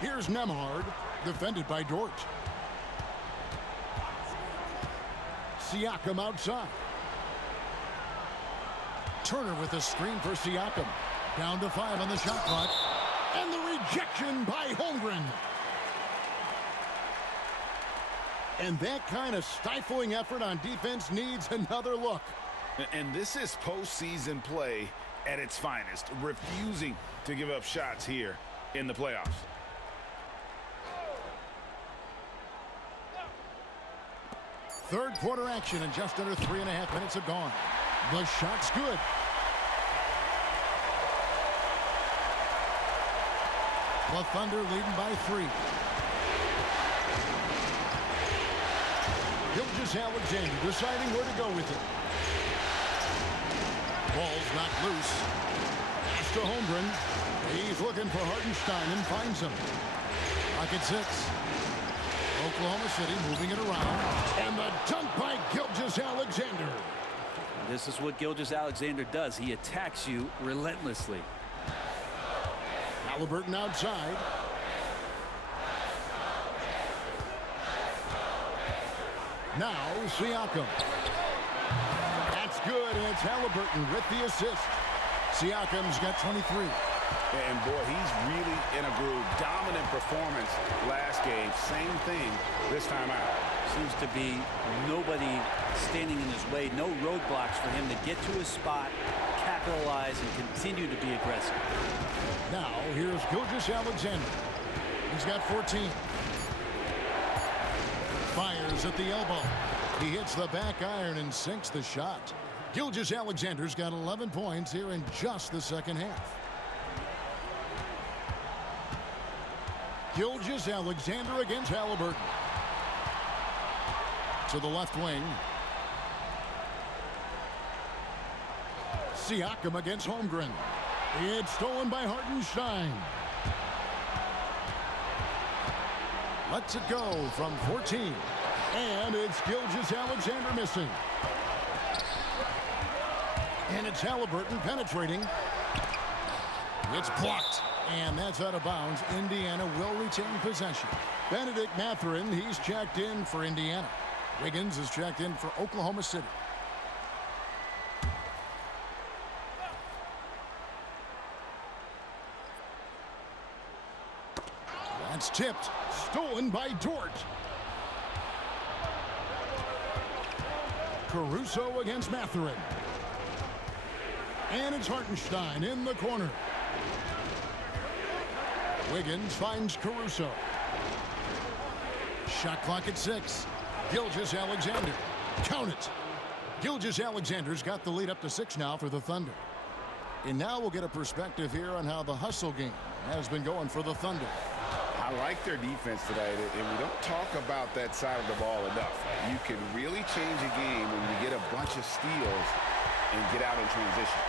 Here's Nemhard, defended by Dort. Siakam outside. Turner with a screen for Siakam. Down to 5 on the shot clock. And the rejection by Holmgren. And that kind of stifling effort on defense needs another look. And this is postseason play at its finest, refusing to give up shots here in the playoffs. Third quarter action, and just under 3.5 minutes have gone. The shot's good. The Thunder leading by 3. Gilgeous-Alexander deciding where to go with it. Ball's knocked loose. Pass to Holmgren. He's looking for Hartenstein and finds him. Lock at 6. Oklahoma City moving it around. And the dunk by Gilgeous-Alexander. This is what Gilgeous-Alexander does. He attacks you relentlessly. Halliburton outside. Now Siakam. That's good, and it's Halliburton with the assist. Siakam's got 23. And boy, he's really in a groove. Dominant performance last game. Same thing this time out. Seems to be nobody standing in his way. No roadblocks for him to get to his spot, capitalize, and continue to be aggressive. Now, here's Gilgeous-Alexander. He's got 14. Fires at the elbow. He hits the back iron and sinks the shot. Gilgeous-Alexander's got 11 points here in just the second half. Gilgeous-Alexander against Halliburton. To the left wing. Siakam against Holmgren. It's stolen by Hartenstein. Lets it go from 14. And it's Gilgeous-Alexander missing. And it's Halliburton penetrating. It's blocked. And that's out of bounds. Indiana will retain possession. Benedict Mathurin, he's checked in for Indiana. Wiggins is checked in for Oklahoma City. That's tipped. Stolen by Dort. Caruso against Mathurin. And it's Hartenstein in the corner. Wiggins finds Caruso. Shot clock at 6. Gilgeous-Alexander. Count it. Gilgeous-Alexander's got the lead up to 6 now for the Thunder. And now we'll get a perspective here on how the hustle game has been going for the Thunder. I like their defense today, and we don't talk about that side of the ball enough. You can really change a game when you get a bunch of steals and get out in transition.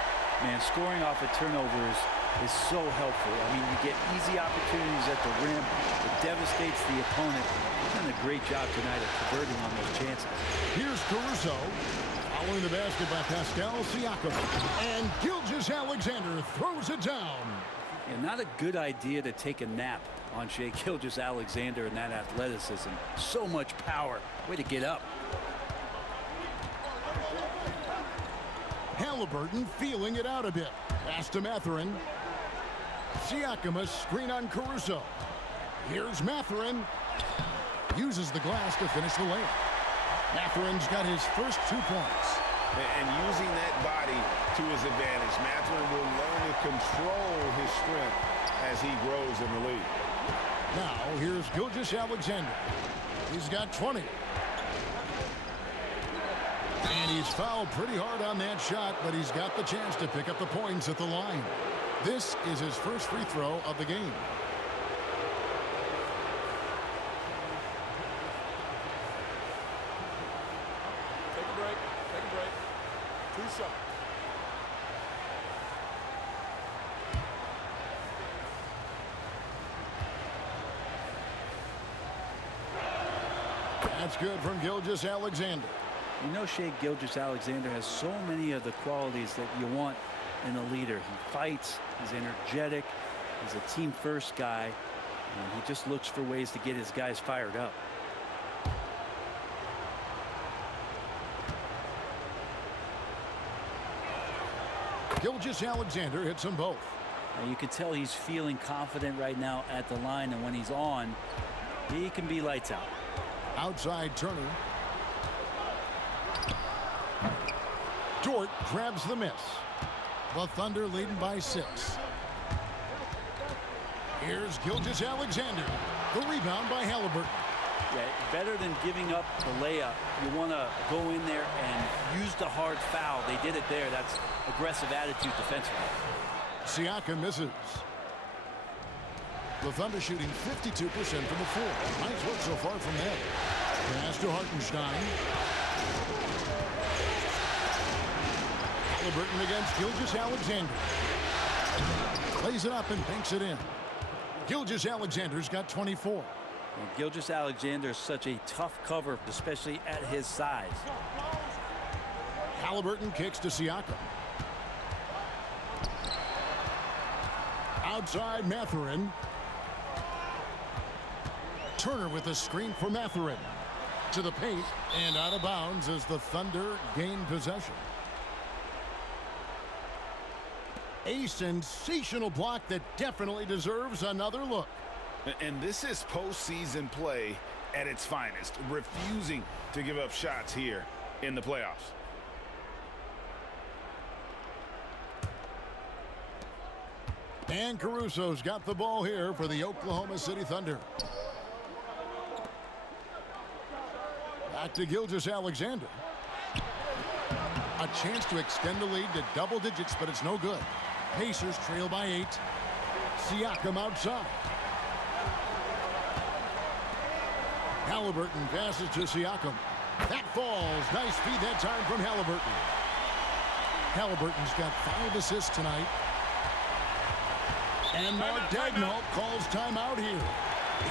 Man, scoring off of turnovers is so helpful. I mean, you get easy opportunities at the rim. It devastates the opponent. They've done a great job tonight of converting on those chances. Here's Caruso. Following the basket by Pascal Siakam. And Gilgeous-Alexander throws it down. Yeah, not a good idea to take a nap on Shai Gilgeous-Alexander and that athleticism. So much power. Way to get up. Halliburton feeling it out a bit. Pass to Mathurin. Siakam a screen on Caruso. Here's Mathurin. Uses the glass to finish the layup. Mathurin's got his first 2 points. And using that body to his advantage, Mathurin will learn to control his strength as he grows in the league. Now, here's Gilgeous-Alexander. He's got 20. And he's fouled pretty hard on that shot, but he's got the chance to pick up the points at the line. This is his first free throw of the game. Take a break. Take a break. 2 shots. That's good from Gilgeous-Alexander. You know, Shai Gilgeous-Alexander has so many of the qualities that you want in a leader. He fights, he's energetic, he's a team-first guy. And he just looks for ways to get his guys fired up. Gilgeous-Alexander hits them both. And you can tell he's feeling confident right now at the line, and when he's on, he can be lights out. Outside Turner. Dort grabs the miss. The Thunder leading by 6. Here's Gilgeous-Alexander. The rebound by Halliburton. Yeah, better than giving up the layup. You want to go in there and use the hard foul. They did it there. That's aggressive attitude defensively. Siakam misses. The Thunder shooting 52% from the floor. Nice work so far from that. Pass to Hartenstein. Halliburton against Gilgeous-Alexander. Plays it up and banks it in. Gilgeous-Alexander's got 24. Well, Gilgeous-Alexander is such a tough cover, especially at his size. Halliburton kicks to Siakam. Outside Mathurin. Turner with a screen for Mathurin. To the paint and out of bounds as the Thunder gain possession. A sensational block that definitely deserves another look. And this is postseason play at its finest, refusing to give up shots here in the playoffs. And Caruso's got the ball here for the Oklahoma City Thunder. Back to Gilgeous-Alexander. A chance to extend the lead to double digits, but it's no good. Pacers trail by 8. Siakam outside. Halliburton passes to Siakam. That falls. Nice feed that time from Halliburton. Halliburton's got 5 assists tonight. And Mark Daigneault calls timeout here.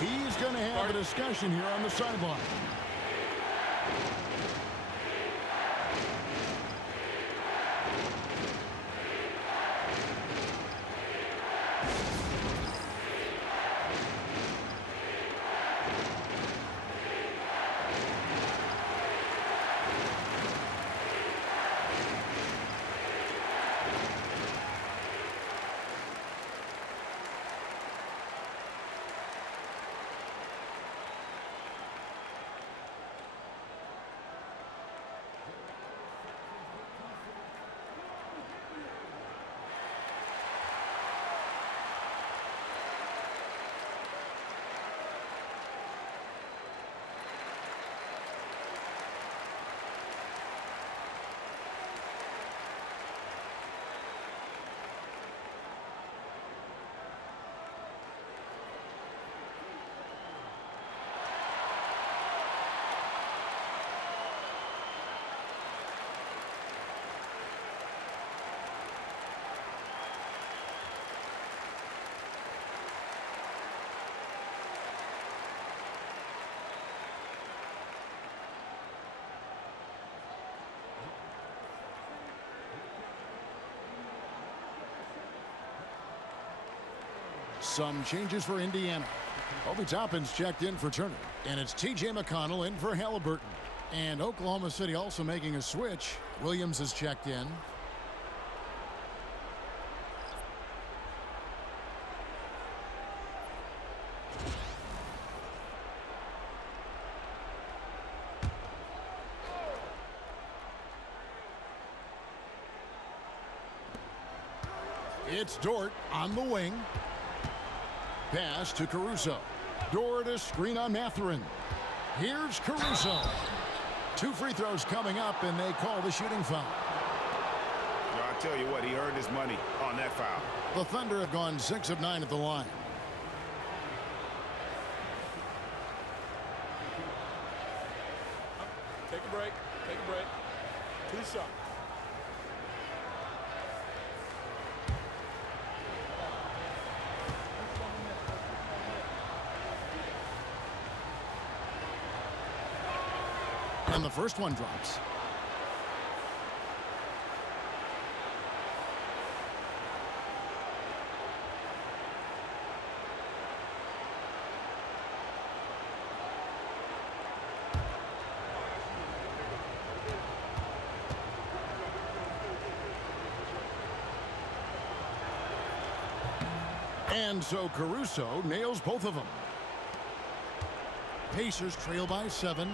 He's going to have a discussion here on the sideline. Some changes for Indiana. Obi Toppin's checked in for Turner. And it's T.J. McConnell in for Halliburton. And Oklahoma City also making a switch. Williams is checked in. It's Dort on the wing. Pass to Caruso. Dort a screen on Mathurin. Here's Caruso. 2 free throws coming up, and they call the shooting foul. I'll tell you what, he earned his money on that foul. The Thunder have gone 6 of 9 at the line. Take a break. Take a break. 2 shots. And the first one drops. And so Caruso nails both of them. Pacers trail by 7.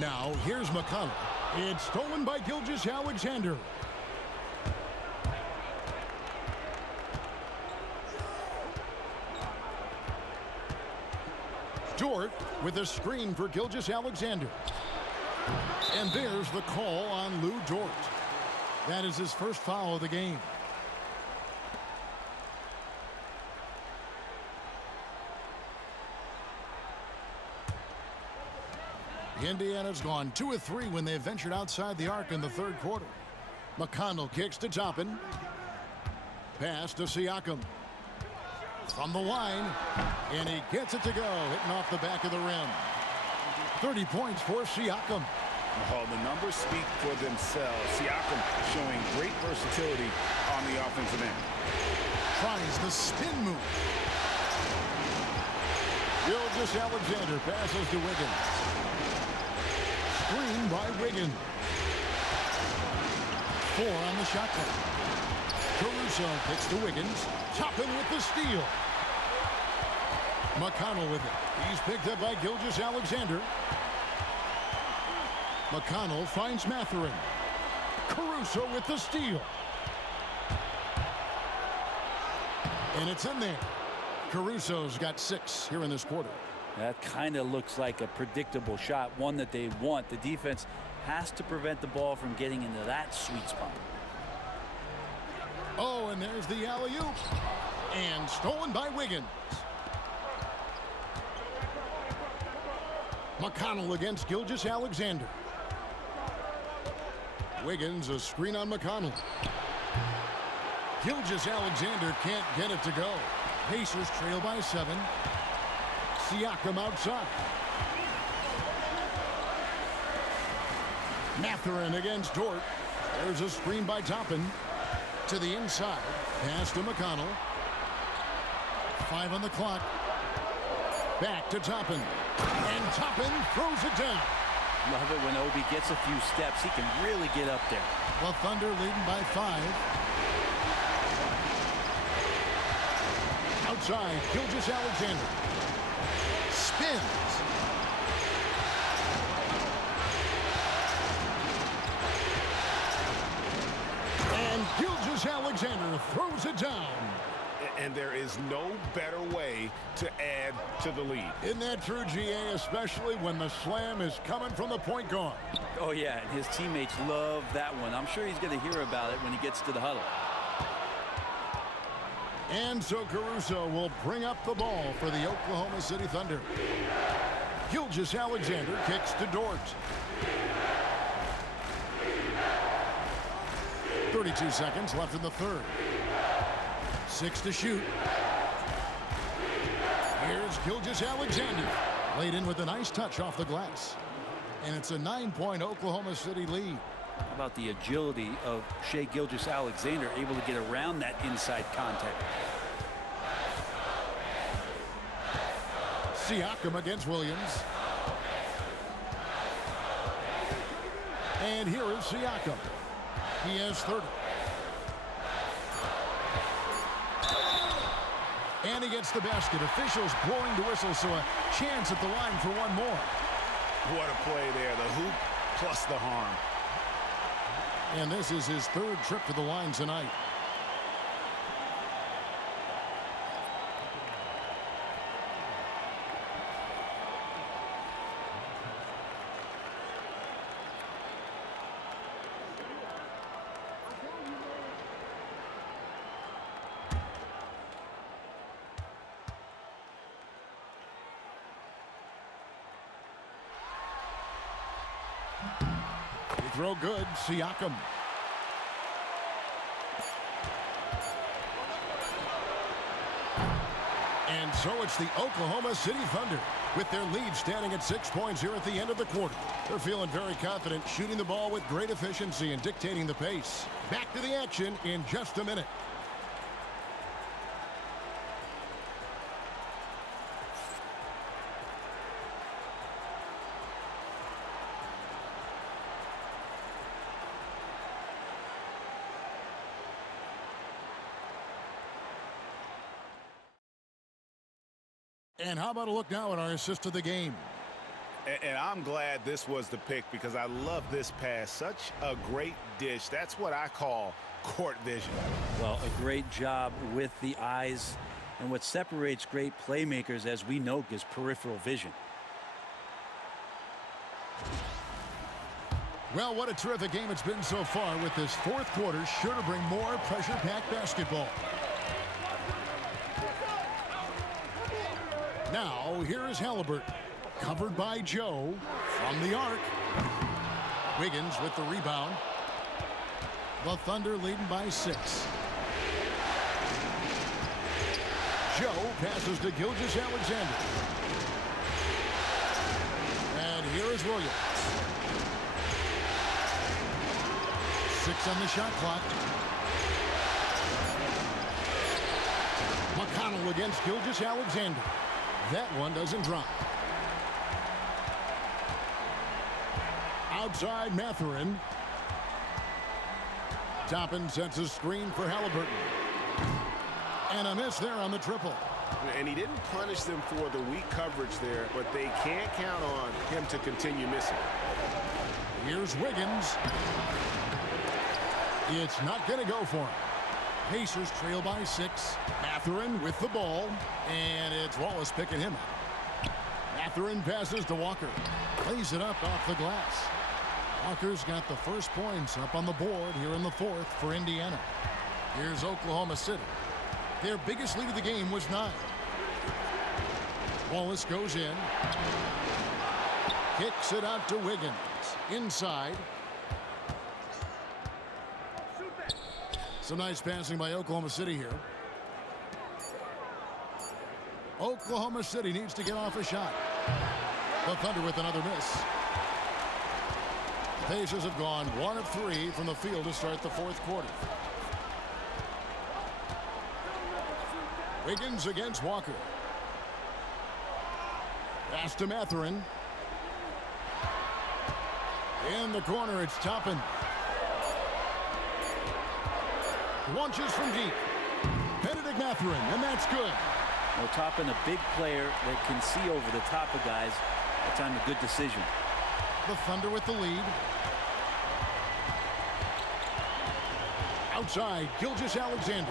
Now here's McConnell. It's stolen by Gilgeous-Alexander. Dort with a screen for Gilgeous-Alexander. And there's the call on Lou Dort. That is his first foul of the game. Indiana's gone 2 of 3 when they ventured outside the arc in the third quarter. McConnell kicks to Toppin. Pass to Siakam. From the line, and he gets it to go, hitting off the back of the rim. 30 points for Siakam. Oh, the numbers speak for themselves. Siakam showing great versatility on the offensive end. Tries the spin move. Gilgeous-Alexander passes to Wiggins. Screen by Wiggins. 4 on the shot clock. Caruso kicks to Wiggins. Toppin with the steal. McConnell with it. He's picked up by Gilgeous-Alexander. McConnell finds Mathurin. Caruso with the steal. And it's in there. Caruso's got 6 here in this quarter. That kind of looks like a predictable shot, one that they want. The defense has to prevent the ball from getting into that sweet spot. Oh, and there's the alley-oop. And stolen by Wiggins. McConnell against Gilgeous-Alexander. Wiggins, a screen on McConnell. Gilgeous-Alexander can't get it to go. Pacers trail by 7. Siakam outside. Mathurin against Dort. There's a screen by Toppin. To the inside. Pass to McConnell. 5 on the clock. Back to Toppin. And Toppin throws it down. Love it when Obi gets a few steps. He can really get up there. The Thunder leading by 5. Outside, Gilgeous-Alexander. Spins. And Gilgeous-Alexander throws it down. And there is no better way to add to the lead. Isn't that true, GA, especially when the slam is coming from the point guard? Oh, yeah, and his teammates love that one. I'm sure he's going to hear about it when he gets to the huddle. And so Caruso will bring up the ball for the Oklahoma City Thunder. Gilgeous-Alexander kicks to Dort. 32 seconds left in the third. 6 to shoot. Here's Gilgeous-Alexander. Laid in with a nice touch off the glass. And it's a 9-point Oklahoma City lead. How about the agility of Shai Gilgeous-Alexander, able to get around that inside contact. Siakam against Williams. And here is Siakam. He has 30. And he gets the basket. Officials blowing the whistle, so a chance at the line for one more. What a play there. The hoop plus the harm. And this is his 3rd trip to the line tonight. Throw good, Siakam. And so it's the Oklahoma City Thunder with their lead standing at 6 points here at the end of the quarter. They're feeling very confident, shooting the ball with great efficiency and dictating the pace. Back to the action in just a minute. And how about a look now at our assist of the game? And I'm glad this was the pick because I love this pass. Such a great dish. That's what I call court vision. Well, a great job with the eyes. And what separates great playmakers, as we know, is peripheral vision. Well, what a terrific game it's been so far, with this fourth quarter sure to bring more pressure-packed basketball. Now, here is Halliburton, covered by Joe from the arc. Wiggins with the rebound. The Thunder leading by 6. Joe passes to Gilgeous-Alexander. And here is Williams. 6 on the shot clock. McConnell against Gilgeous-Alexander. That one doesn't drop. Outside Mathurin. Toppin sets a screen for Halliburton. And a miss there on the triple. And he didn't punish them for the weak coverage there, but they can't count on him to continue missing. Here's Wiggins. It's not going to go for him. Pacers trail by 6. Mathurin with the ball, and it's Wallace picking him up. Mathurin passes to Walker. Plays it up off the glass. Walker's got the first points up on the board here in the fourth for Indiana. Here's Oklahoma City. Their biggest lead of the game was 9. Wallace goes in. Kicks it out to Wiggins. Inside. Some nice passing by Oklahoma City here. Oklahoma City needs to get off a shot. The Thunder with another miss. The Pacers have gone 1 of 3 from the field to start the fourth quarter. Wiggins against Walker. Pass to Mathurin. In the corner, it's Toppin. Launches from deep. Benedict Mathurin, and that's good. Well, Toppin, a big player that can see over the top of guys. That's on a good decision. The Thunder with the lead. Outside, Gilgeous-Alexander.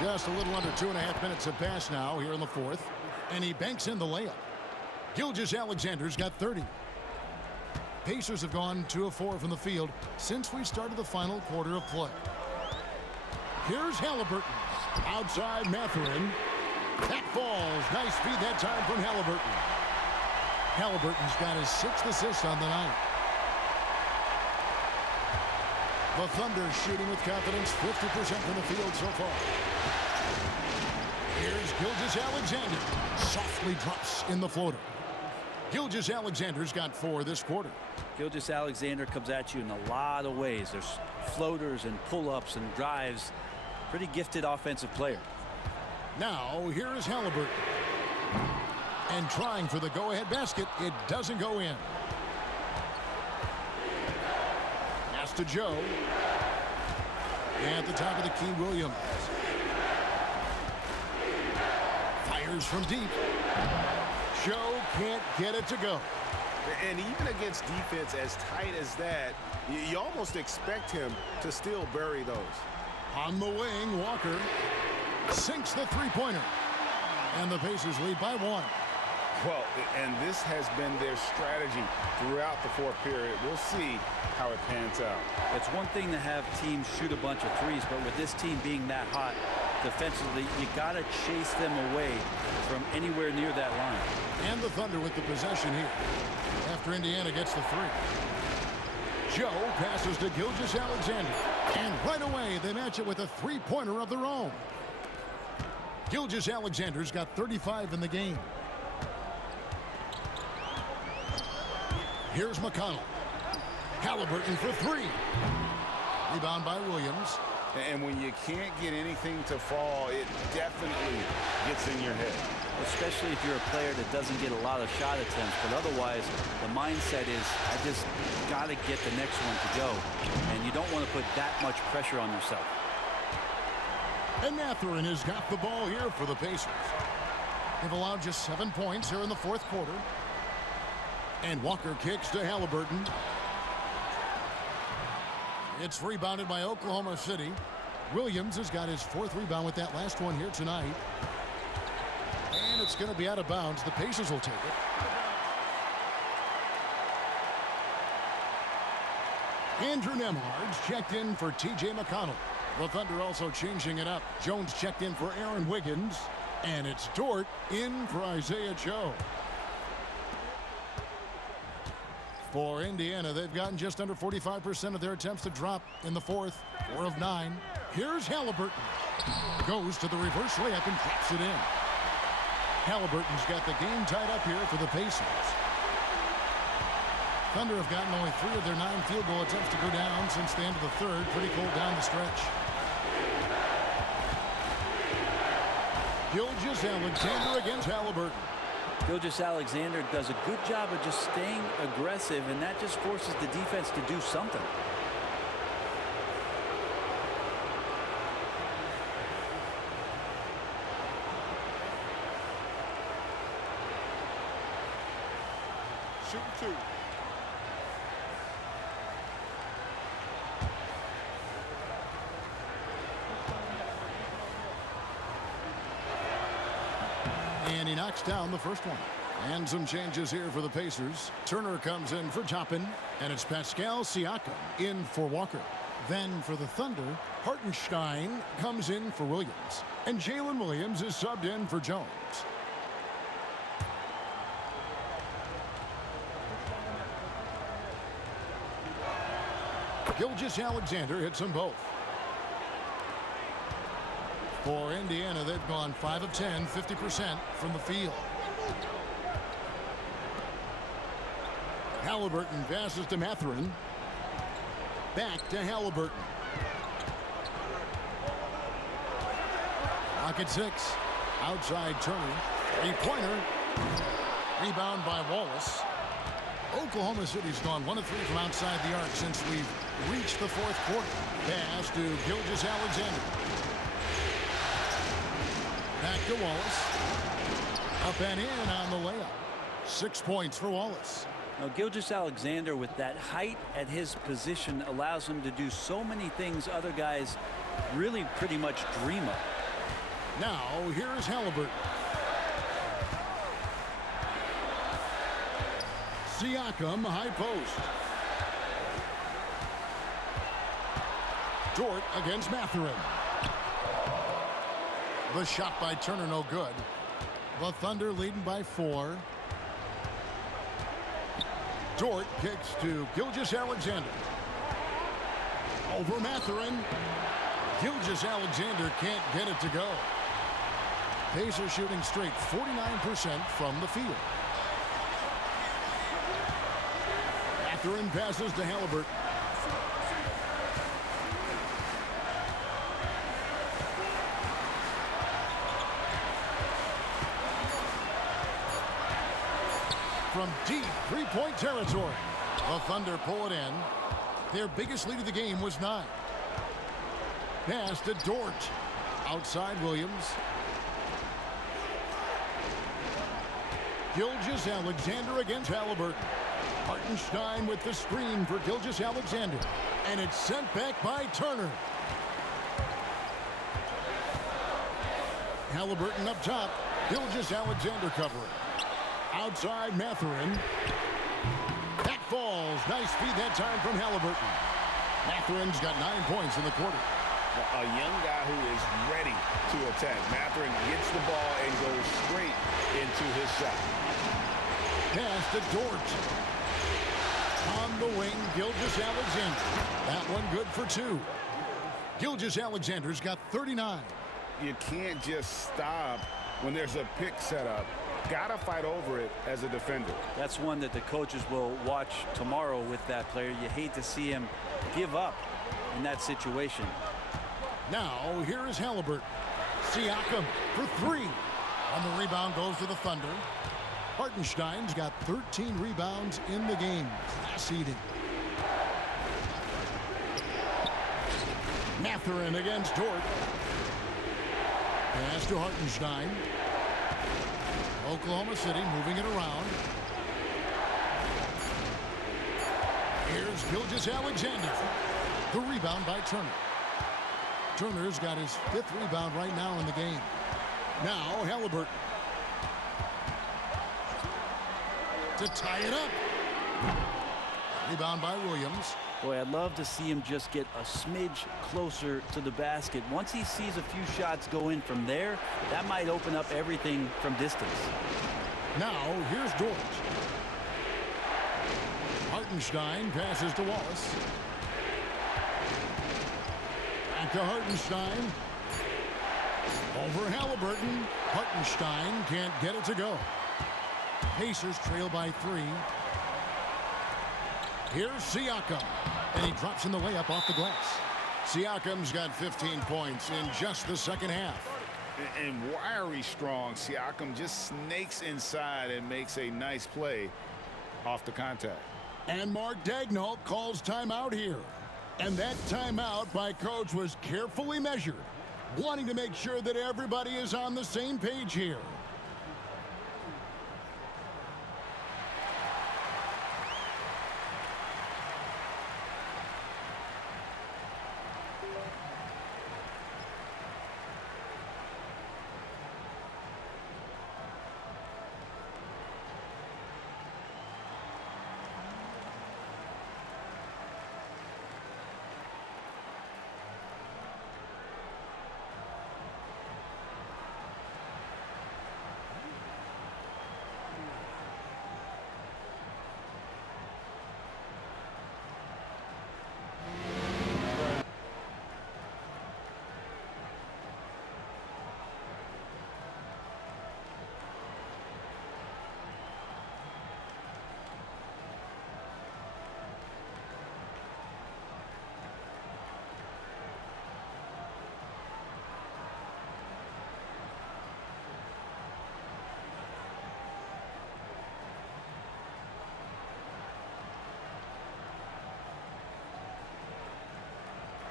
Just a little under 2.5 minutes have passed now here in the fourth. And he banks in the layup. Gilgeous-Alexander's got 30. Pacers have gone 2 of 4 from the field since we started the final quarter of play. Here's Halliburton. Outside Mathurin. That falls. Nice feed that time from Halliburton. Halliburton's got his 6th assist on the night. The Thunder shooting with confidence, 50% from the field so far. Here's Gilgeous-Alexander. Softly drops in the floater. Gilgeous-Alexander's got 4 this quarter. Gilgeous-Alexander comes at you in a lot of ways. There's floaters and pull-ups and drives. Pretty gifted offensive player. Now, here is Halliburton. And trying for the go-ahead basket. It doesn't go in. Pass to Joe. At the top of the key, Williams. Fires from deep. Joe can't get it to go. And even against defense as tight as that, you almost expect him to still bury those. On the wing, Walker sinks the three-pointer. And the Pacers lead by 1. Well, and this has been their strategy throughout the fourth period. We'll see how it pans out. It's one thing to have teams shoot a bunch of threes, but with this team being that hot defensively, you got to chase them away from anywhere near that line. And the Thunder with the possession here after Indiana gets the 3. Joe passes to Gilgeous-Alexander. And right away, they match it with a three-pointer of their own. Gilgeous-Alexander's got 35 in the game. Here's McConnell. Halliburton for 3. Rebound by Williams. And when you can't get anything to fall, it definitely gets in your head. Especially if you're a player that doesn't get a lot of shot attempts. But otherwise, the mindset is, I just got to get the next one to go. And you don't want to put that much pressure on yourself. And Mathurin has got the ball here for the Pacers. They've allowed just 7 points here in the fourth quarter. And Walker kicks to Halliburton. It's rebounded by Oklahoma City. Williams has got his 4th rebound with that last one here tonight. And it's going to be out of bounds. The Pacers will take it. Andrew Nembhard's checked in for T.J. McConnell. The Thunder also changing it up. Jones checked in for Aaron Wiggins. And it's Dort in for Isaiah Joe. For Indiana, they've gotten just under 45% of their attempts to drop in the fourth. 4 of 9. Here's Halliburton. Goes to the reverse layup and drops it in. Halliburton's got the game tied up here for the Pacers. Thunder have gotten only 3 of their 9 field goal attempts to go down since the end of the third. Pretty cold down the stretch. Gilgeous-Alexander against Halliburton. Gilgeous-Alexander does a good job of just staying aggressive, and that just forces the defense to do something. Shooting 2. And he knocks down the first one. And some changes here for the Pacers. Turner comes in for Toppin, and it's Pascal Siakam in for Walker. Then for the Thunder, Hartenstein comes in for Williams. And Jalen Williams is subbed in for Jones. Gilgeous-Alexander hits them both. For Indiana, they've gone 5 of 10, 50% from the field. Halliburton passes to Mathurin. Back to Halliburton. Pocket 6. Outside Turner. 3-pointer. Rebound by Wallace. Oklahoma City's gone 1 of 3 from outside the arc since we've reached the fourth quarter. Pass to Gilgeous-Alexander. Back to Wallace. Up and in on the layup. 6 points for Wallace. Now, Gilgeous-Alexander, with that height at his position, allows him to do so many things other guys really pretty much dream of. Now, here's Halliburton. Siakam, high post. Dort against Mathurin. The shot by Turner, no good. The Thunder leading by 4. Dort kicks to Gilgeous-Alexander. Over Mathurin. Gilgeous-Alexander can't get it to go. Pacers shooting straight 49% from the field. Mathurin passes to Halliburton. From deep three-point territory, the Thunder pull it in. Their biggest lead of the game was 9. Pass to Dort. Outside Williams. Gilgeous-Alexander against Halliburton. Hartenstein with the screen for Gilgeous-Alexander. And it's sent back by Turner. Halliburton up top. Gilgeous-Alexander covering. Outside Mathurin. That falls. Nice feed that time from Halliburton. Mathurin's got 9 points in the quarter. A young guy who is ready to attack. Mathurin gets the ball and goes straight into his shot. Pass to Dort. On the wing, Gilgeous-Alexander. That one good for 2. Gilgeous-Alexander's got 39. You can't just stop when there's a pick set up. Gotta fight over it as a defender. That's one that the coaches will watch tomorrow with that player. You hate to see him give up in that situation. Now, here is Halliburton. Siakam for 3. On the rebound goes to the Thunder. Hartenstein's got 13 rebounds in the game. Class eating. Mathurin against Dort. Pass to Hartenstein. Oklahoma City moving it around. Here's Gilgeous-Alexander. The rebound by Turner. Turner's got his 5th rebound right now in the game. Now Halliburton. To tie it up. Rebound by Williams. Boy, I'd love to see him just get a smidge closer to the basket. Once he sees a few shots go in from there, that might open up everything from distance. Now, here's George. Hartenstein passes to Wallace. Back to Hartenstein. Over Halliburton. Hartenstein can't get it to go. Pacers trail by 3. Here's Siakam. And he drops in the layup off the glass. Siakam's got 15 points in just the second half. And wiry strong, Siakam just snakes inside and makes a nice play off the contact. And Mark Daigneault calls timeout here. And that timeout by Coach was carefully measured, wanting to make sure that everybody is on the same page here.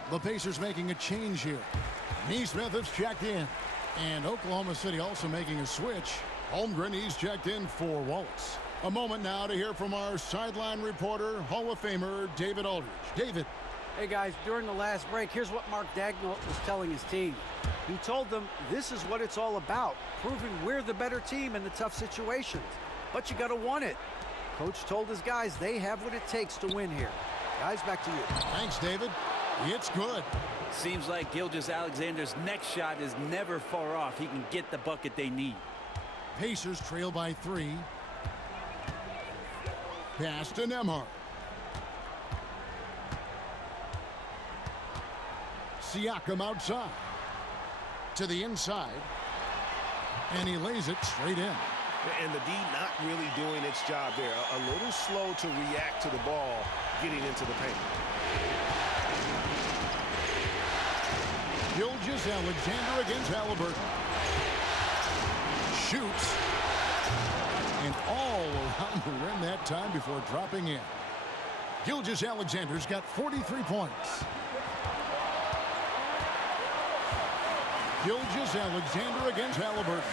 The Pacers making a change here. Neesmith has checked in. And Oklahoma City also making a switch. Holmgren, he's checked in for Wallace. A moment now to hear from our sideline reporter, Hall of Famer David Aldridge. David. Hey guys, during the last break, here's what Mark Daigneault was telling his team. He told them this is what it's all about, proving we're the better team in the tough situations. But you got to want it. Coach told his guys they have what it takes to win here. Guys, back to you. Thanks, David. It's good. Seems like Gilgeous-Alexander's next shot is never far off. He can get the bucket they need. Pacers trail by 3. Pass to Nembhard. Siakam outside. To the inside. And he lays it straight in. And the D not really doing its job there. A little slow to react to the ball getting into the paint. Gilgeous-Alexander against Halliburton. Shoots. And all around the rim that time before dropping in. Gilgeous-Alexander's got 43 points. Gilgeous-Alexander against Halliburton.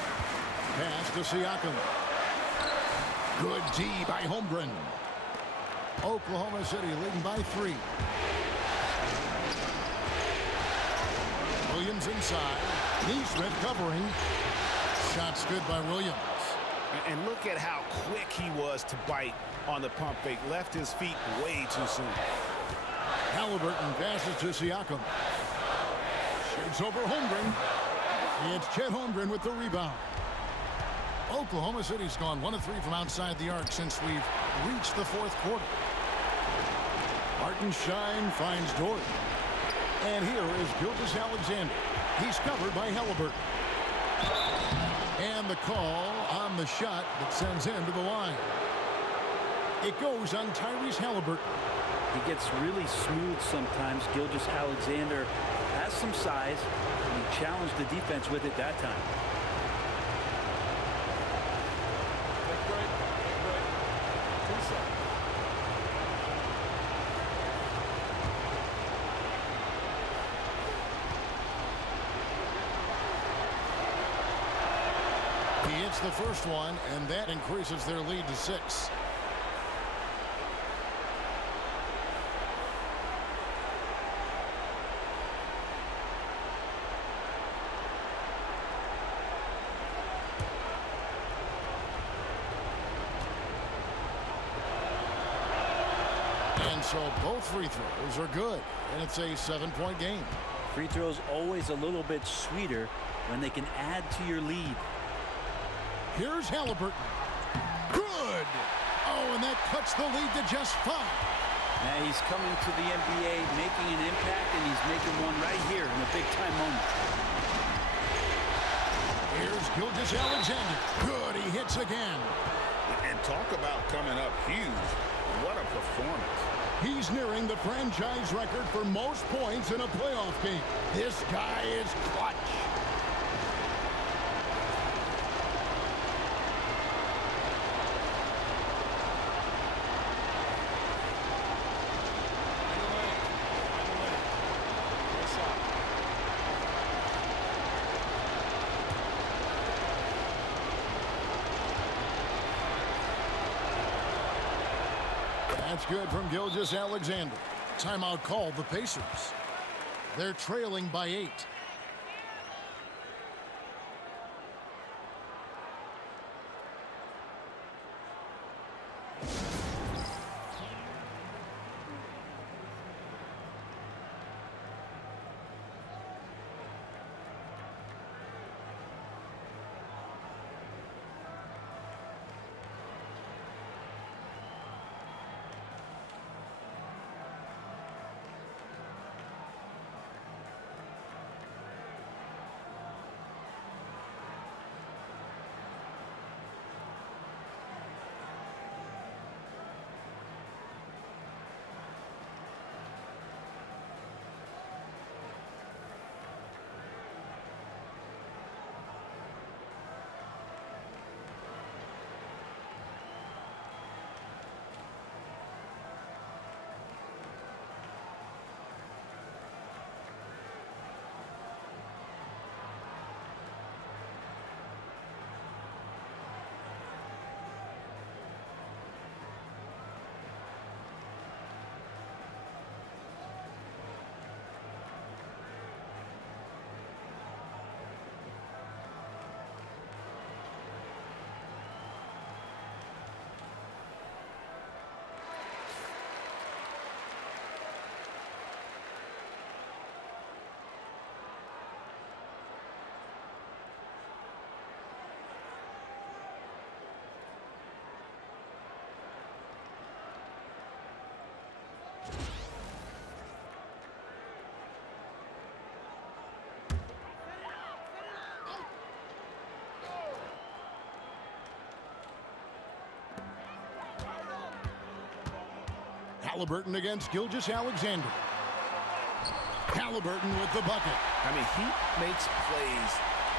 Pass to Siakam. Good D by Holmgren. Oklahoma City leading by 3. Williams inside. Neesmith covering. Shots good by Williams. And look at how quick he was to bite on the pump fake. Left his feet way too soon. Halliburton passes to Siakam. Shoots over Holmgren. It's Chet Holmgren with the rebound. Oklahoma City's gone 1 of 3 from outside the arc since we've reached the 4th quarter. Hartenstein finds Dort. And here is Gilgeous-Alexander. He's covered by Halliburton. And the call on the shot that sends him to the line. It goes on Tyrese Halliburton. He gets really smooth sometimes. Gilgeous-Alexander has some size, and he challenged the defense with it that time. He hits the first one, and that increases their lead to 6. And so both free throws are good, and it's a 7-point game. Free throws always a little bit sweeter when they can add to your lead. Here's Halliburton. Good! Oh, and that cuts the lead to just 5. Now he's coming to the NBA, making an impact, and he's making one right here in a big-time moment. Here's Gilgeous-Alexander. Good, he hits again. And talk about coming up huge. What a performance. He's nearing the franchise record for most points in a playoff game. This guy is clutch. That's good from Gilgeous-Alexander. Timeout called the Pacers. They're trailing by 8. Halliburton against Gilgeous-Alexander. Halliburton with the bucket. I mean, he makes plays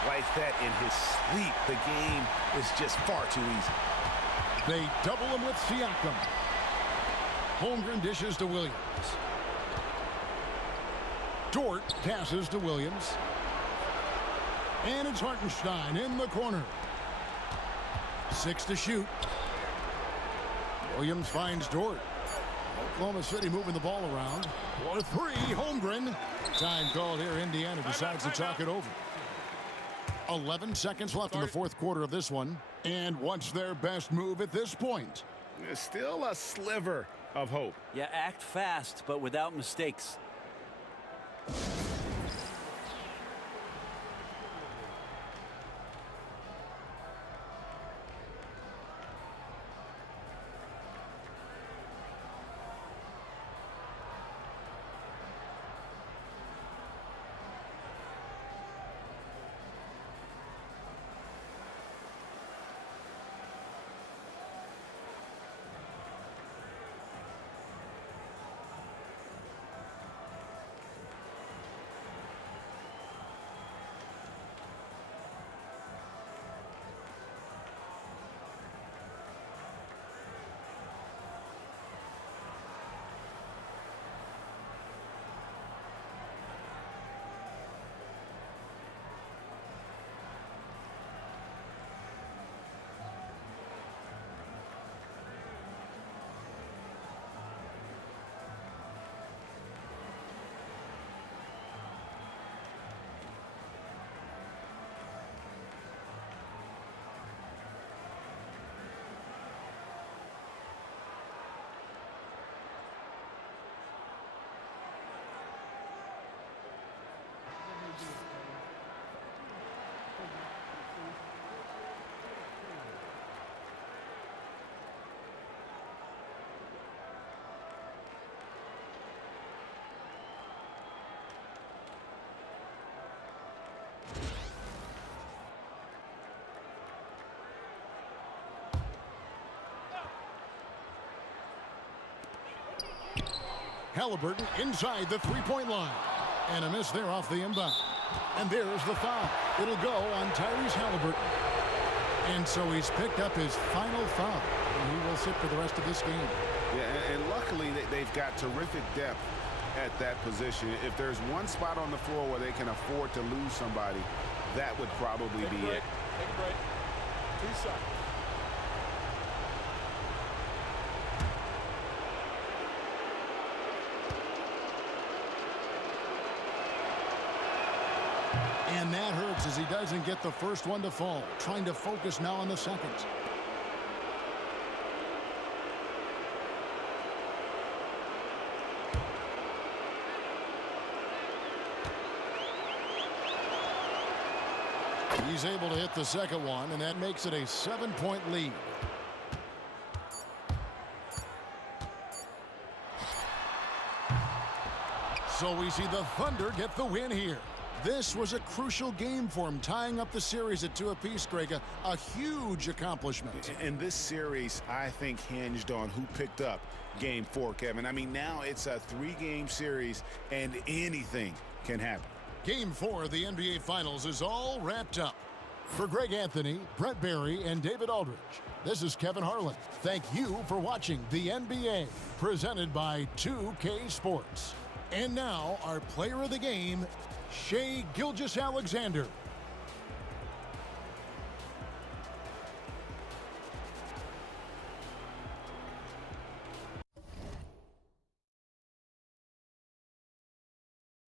like that in his sleep. The game is just far too easy. They double him with Siakam. Holmgren dishes to Williams. Dort passes to Williams. And it's Hartenstein in the corner. 6 to shoot. Williams finds Dort. Oklahoma City moving the ball around. For 3, Holmgren. Time called here. Indiana decides to talk it over. 11 seconds left in the fourth quarter of this one. And what's their best move at this point? There's still a sliver of hope. Yeah, act fast, but without mistakes. Halliburton inside the three-point line. And a miss there off the inbound. And there's the foul. It'll go on Tyrese Halliburton. And so he's picked up his final foul. And he will sit for the rest of this game. Yeah, and luckily they've got terrific depth at that position. If there's one spot on the floor where they can afford to lose somebody, that would probably be it. Take a break. 2 shots. And that hurts as he doesn't get the first one to fall. Trying to focus now on the second. He's able to hit the second one, and that makes it a 7-point lead. So we see the Thunder get the win here. This was a crucial game for him, tying up the series at 2 apiece, Greg. A huge accomplishment. And this series, I think, hinged on who picked up Game 4, Kevin. I mean, now it's a 3-game series, and anything can happen. Game 4 of the NBA Finals is all wrapped up. For Greg Anthony, Brett Barry, and David Aldridge, this is Kevin Harlan. Thank you for watching the NBA, presented by 2K Sports. And now, our player of the game, Shai Gilgeous-Alexander.